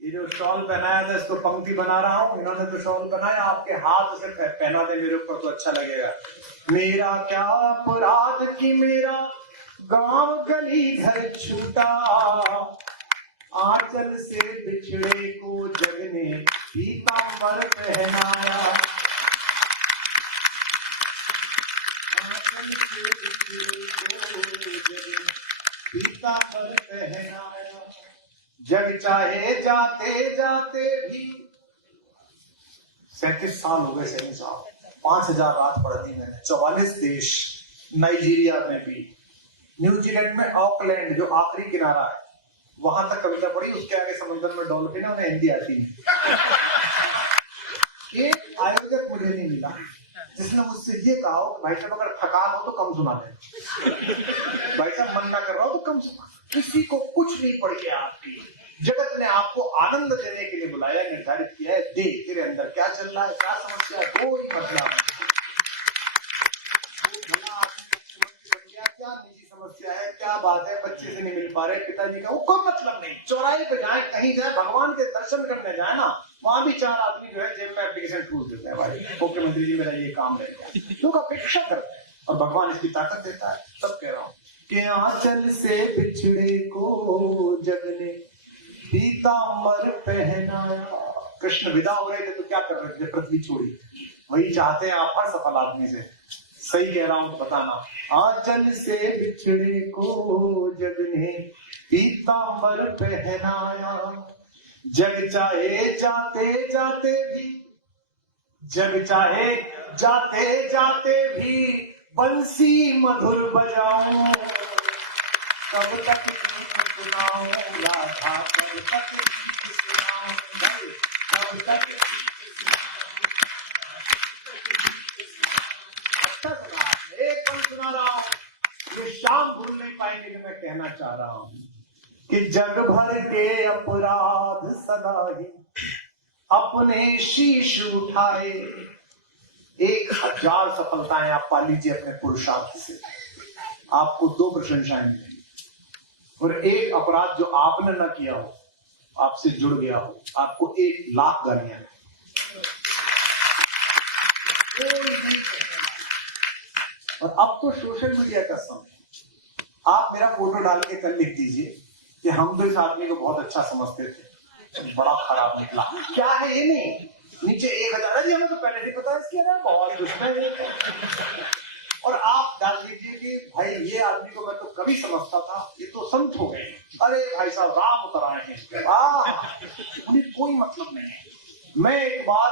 ये जो शॉल पहनाया था इसको पंक्ति बना रहा हूं, इन्होंने तो शॉल बनाया, आपके हाथ से पहना दे मेरे ऊपर तो अच्छा लगेगा। मेरा क्या अपराध कि मेरा गांव गली घर छूटा, आंचल से बिछड़े को जग ने पीतांबर पहनाया। आंचल से बिछड़े को जग ने पीतांबर पहनाया। जग चाहे जाते जाते भी 37 साल हो गए सैनी साहब, 5000 रात पढ़ दी मैंने, 44 देश, नाइजीरिया में भी, न्यूजीलैंड में ऑकलैंड जो आखिरी किनारा है वहां तक कविता पढ़ी, उसके आगे समुद्र में डॉल्फिन है, उन्हें हिंदी आती नहीं। एक आयोजक मुझे नहीं मिला जिसने मुझसे ये कहा हो कि भाई साहब अगर थकान हो तो कम सुना दे, भाई साहब मन ना कर रहा हो तो कम सुना। किसी को कुछ नहीं पड़ गया, आपकी जगत ने आपको आनंद देने के लिए बुलाया, निर्धारित किया है, देख तेरे अंदर क्या चल रहा है, क्या समस्या है, कोई मतलब नहीं। क्या निजी समस्या है, क्या बात है, बच्चे से नहीं मिल पा रहे, पिताजी का, वो कोई मतलब नहीं। चौराहे पे जाए, कहीं जाए, भगवान के दर्शन करने जाए ना, वहां भी 4 आदमी जो है जेब में एप्लीकेशन ठूस देते हैं, भाई मुख्यमंत्री जी मेरा ये काम रह गया। लोग अपेक्षा करते हैं और भगवान इसकी ताकत देता है। सब कह रहा हूँ कि आंचल से बिछड़े को जग ने पीतांबर पहनाया। कृष्ण विदा हो रहे थे तो क्या कर रहे थे? पृथ्वी छोड़ी। वही चाहते हैं आप हर सफल आदमी से। सही कह रहा हूं तो बताना। आंचल से बिछड़े को जग ने पीतांबर पहनाया। जग चाहे जाते जाते भी, जग चाहे जाते जाते भी बंसी मधुर बजाऊं, कब तक गीत सुनाऊं राधा, कब तक गीत सुनाऊं, कब तक अच्छा सुना, एकदम सुना रहा हूं। ये शाम भूल नहीं पाएंगे कि मैं कहना चाह रहा हूं कि जग भर के अपराध सदा ही अपने शीश उठाए। 1000 सफलताएं आप पा लीजिए अपने पुरुषार्थ से, आपको 2 प्रशंसाएं मिलेंगी। और एक अपराध जो आपने ना किया हो, आपसे जुड़ गया हो, आपको 1,00,000 गालियां। और अब तो सोशल मीडिया का समय, आप मेरा फोटो डाल के कल लिख दीजिए कि हम तो इस आदमी को बहुत अच्छा समझते थे, बड़ा खराब निकला। क्या है ये? नहीं, नीचे 1000 जी हमें तो पहले ही पता है इसके ना बहुत दुश्मन है। और आप डाल दीजिए कि भाई ये आदमी को मैं तो कभी समझता था, ये तो संत हो गए। अरे भाई साहब राम उतर आए हैं, उन्हें कोई मतलब नहीं है। मैं एक बार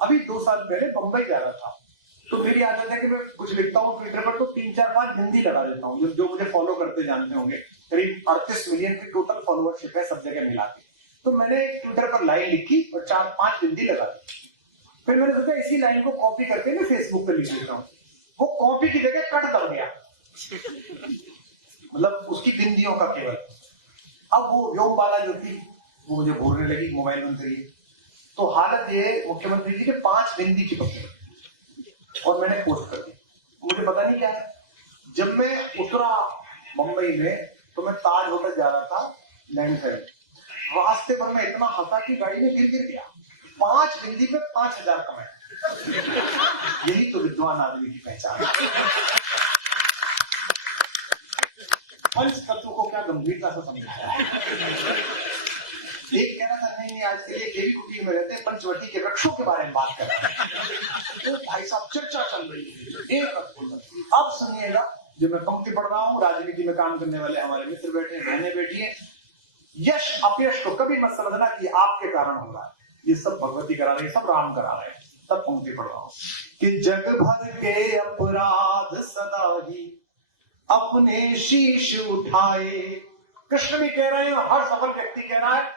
अभी 2 साल पहले बंबई जा रहा था, तो मेरी आदत है कि मैं कुछ लिखता हूँ ट्विटर पर तो 3-4-5 हिंदी लगा देता हूँ। जो मुझे फॉलो करते जानते होंगे, करीब 38 मिलियन की टोटल फॉलोअरशिप है सब जगह मिला के। तो मैंने ट्विटर पर लाइन लिखी और 4-5 हिंदी लगा दी। फिर मैंने सोचा इसी लाइन को कॉपी करके मैं फेसबुक पे लिख देता हूँ। वो कॉपी की जगह कट कर गया, मतलब उसकी बिंदियों का केवल। अब वो व्योम बाला जो थी वो मुझे घूरने लगी, मोबाइल बंद करिए। तो हालत ये मुख्यमंत्री जी के 5 बिंदी चिपक और मैंने पोस्ट कर दी। मुझे पता नहीं क्या है। जब मैं उतरा मुंबई में तो मैं ताज होटल जा रहा था लैंड साइड, रास्ते भर में इतना हंसा कि गाड़ी में गिर गया। 5 बिंदी पे 5000 कमेंट। यही तो विद्वान आदमी की पहचान है। पंच तत्व को क्या गंभीरता से समझा है। एक कह रहा था नहीं आज के लिए केवी कुटीर में रहते हैं, पंचवटी के वृक्षों के बारे में बात कर रहे हैं। तो भाई साहब चर्चा चल रही है, एक अब सुनिएगा जो मैं पंक्ति पढ़ रहा हूं, राजनीति में काम करने वाले हमारे मित्र बैठे हैं, बहनें बैठी हैं, यश अपयश को कभी मत समझना कि आपके कारण हो रहा है, ये सब भगवती करा रही है, सब राम करा रहे हैं। तब पंक्ति पढ़ रहा हूं कि जग भर के अपराध सदा ही अपने शीश उठाए। कृष्ण भी कह रहे हैं और हर सफल व्यक्ति कह रहा है।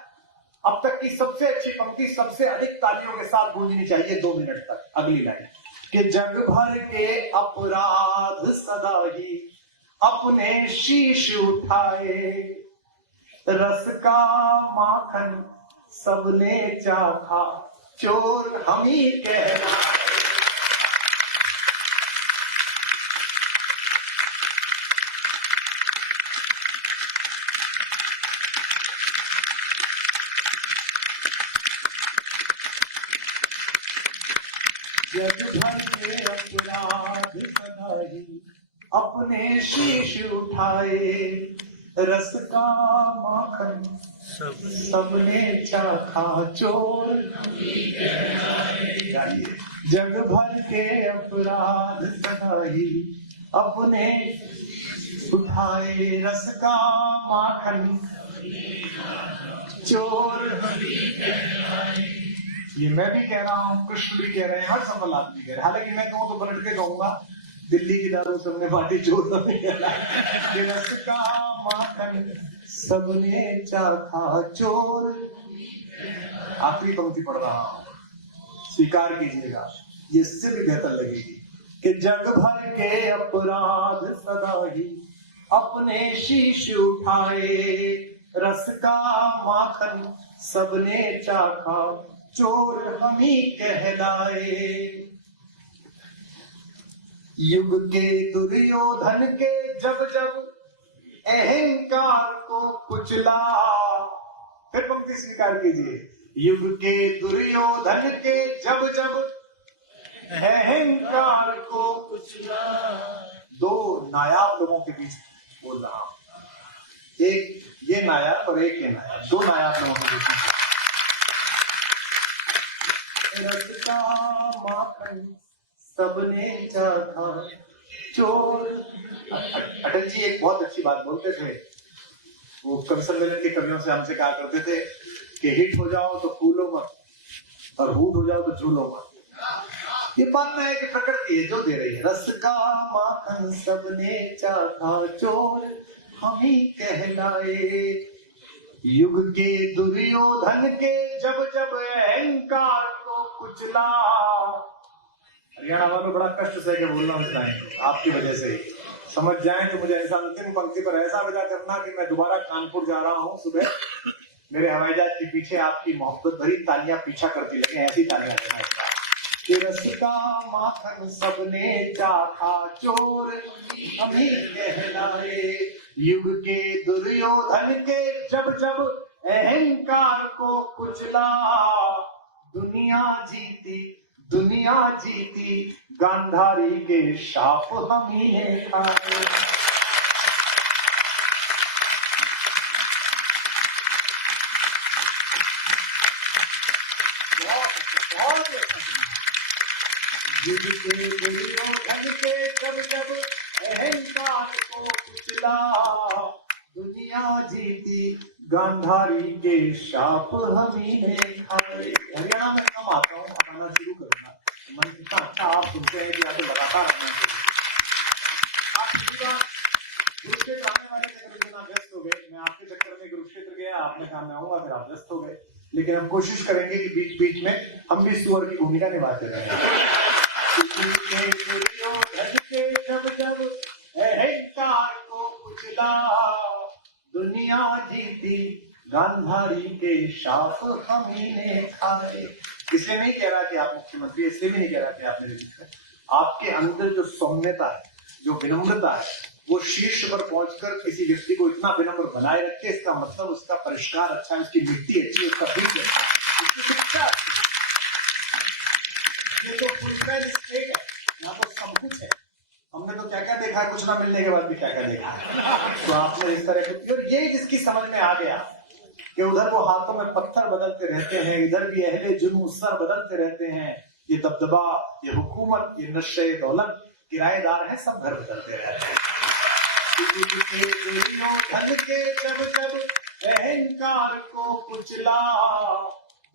अब तक की सबसे अच्छी पंक्ति सबसे अधिक तालियों के साथ गूंजनी चाहिए 2 मिनट तक। अगली लाइन कि जग भर के अपराध सदा ही अपने शीश उठाए, रस का माखन सबने चाखा, चोर हम ही कहना। जग भर के अपराध सदा ही अपने शीश उठाए, रस का माखन सबने चाखा, चोर जग भर के अपराध सदा ही अपने उठाए, रस का माखन चोर। ये मैं भी कह रहा हूं, कृष्ण भी कह रहे हैं, हर सफल आदमी कह रहे हैं। हालांकि मैं कहूं तो पलट के कहूंगा, दिल्ली की दारू सबने बाटी, चोर रस का माखन सबने चाखा, चोर। आखिरी पंक्ति पढ़ रहा हूं, स्वीकार कीजिएगा, ये इससे भी बेहतर लगेगी कि जग भर के अपराध सदा ही अपने शीश उठाए, रस का माखन सबने चाखा, चोर हम ही कहलाए। युग के दुर्योधन के जब जब अहंकार को कुचला, फिर पंक्ति स्वीकार कीजिए, युग के दुर्योधन के जब जब अहंकार को कुचला। 2 नायाब लोगों के बीच बोल रहा हूं, एक ये नायाब और एक ये नायाब, 2 नायाब लोगों के बीच। रस का माखन सबने चाखा, चोर। अटल जी एक बहुत अच्छी बात बोलते थे, वो कवि सम्मेलन के कवियों से हमसे कहा करते थे कि हिट हो जाओ तो फूलो मत और हूट हो जाओ तो झूलो मत। ये बात है कि प्रकृति है जो दे रही है। रस का माखन सबने चाखा, चोर हम ही कहलाए। युग के दुर्योधन के जब जब अहंकार को कुचला। हरियाणा वालों बड़ा कष्ट से के बोल रहा हूँ, आपकी वजह से ही समझ जाएं तो मुझे ऐसा अंतिम पंक्ति पर ऐसा विदा करना कि मैं दोबारा कानपुर जा रहा हूँ सुबह, मेरे हवाई जहाज के पीछे आपकी मोहब्बत भरी तालियां पीछा करती लगे, ऐसी तालियां देना इसका। रस का माखन सबने चाखा, चोर हम ही कहलाए। युग के दुर्योधन के जब जब अहंकार को कुचला, दुनिया जीती गांधारी के शाप हम ही ने खाए। युग के दुर्योधन के जब जब अहंकार को कुचला, दुनिया जीती गांधारी के शाप हम ही ने खाए। हरियाणा में कम आता हूँ, आना शुरू करूंगा। मन कितना अच्छा आप सुनते हैं कि आपको लगातार आना चाहिए। आप कुरुक्षेत्र आने वाले थे, व्यस्त हो गए। मैं आपके चक्कर में कुरुक्षेत्र गया, आपने कहा मैं आऊंगा, फिर आप व्यस्त हो गए। लेकिन हम कोशिश करेंगे कि बीच बीच में हम भी सुअर की भूमिका निभाते रहें। जब जब अहंकार को कुचला, दुनिया जीती गांधारी के शाप हम ही ने खाए। इसलिए नहीं कह रहा कि आप मुख्यमंत्री, इसलिए भी नहीं कह रहा कि आप मेरे बीच में। आपके अंदर जो सौम्यता है, जो विनम्रता है, वो शीर्ष पर पहुंचकर किसी व्यक्ति को इतना विनम्र बनाए रखे, इसका मतलब उसका परिष्कार अच्छा है, उसकी मिट्टी अच्छी है, उसका बीज अच्छा है, उसकी शिक्षा। ये तो फुल स्टेट है, यहाँ तो सब कुछ है। हमने तो क्या क्या देखा है, कुछ ना मिलने के बाद भी क्या क्या देखा है। तो आपने इस तरह की, और ये जिसकी समझ में आ गया कि उधर वो हाथों में पत्थर बदलते रहते हैं, इधर भी अहले जुनून सर बदलते रहते हैं, ये दबदबा, ये हुकूमत, ये नशे दौलत, किराएदार है, सब घर बदलते रहते हैं। से दुर्योधन के जब जब अहंकार को कुचला,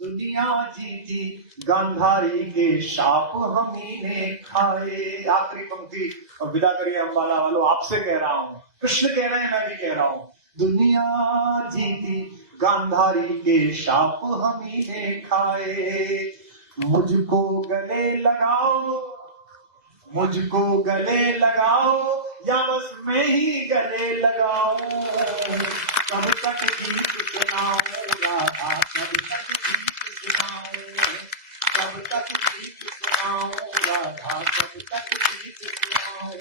दुनिया जीती गांधारी के शाप हमी ने खाए। आखिरी पंक्ति और विदा करिए अम्बाला वालों, आपसे कह रहा हूं, कृष्ण कह रहे हैं, मैं भी कह रहा हूं। दुनिया जीती गांधारी के शाप हमी ने खाए। मुझको गले लगाओ, मुझको गले लगाओ, या बस मैं ही गले लगाऊं। कब तक गीत सुनाऊं राधा, कब तक गीत सुनाऊं, कब तक गीत सुनाऊं राधा, कब तक गीत सुनाऊं।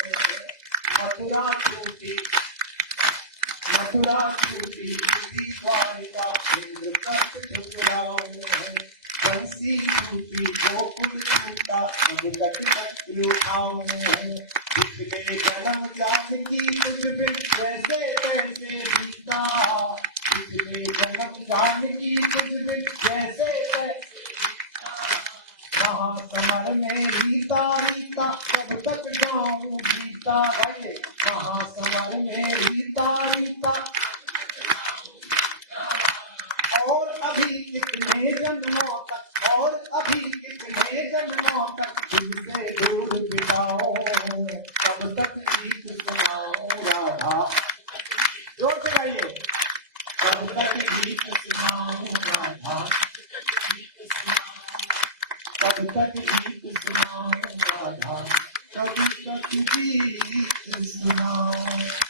मथुरा छूटी, मथुरा छूटी, द्वारिका इंद्र तक ठुकराऊं। बंसी छूटी, गोकुल छूटा, अब तक तक उठाऊं। पिछले जन्म जात की कुछ भी जैसे तैसे बीता, पिछले जन्म जात की कुछ भी जैसे तैसे बीता। महासमर में रीता रीता, कब तक गाऊं गीता। गाइए, महासमर में रीता रीता, और अभी कितने जन्मों तक, और अभी कितने जन्मों तक तुमसे दूर बिताऊं। कब तक गीत सुनाऊं राधा, जोर से गाइए। कब तक गीत सुनाऊं राधा, कब तक गीत सुनाऊं राधा, कब तक गीत सुनाऊं।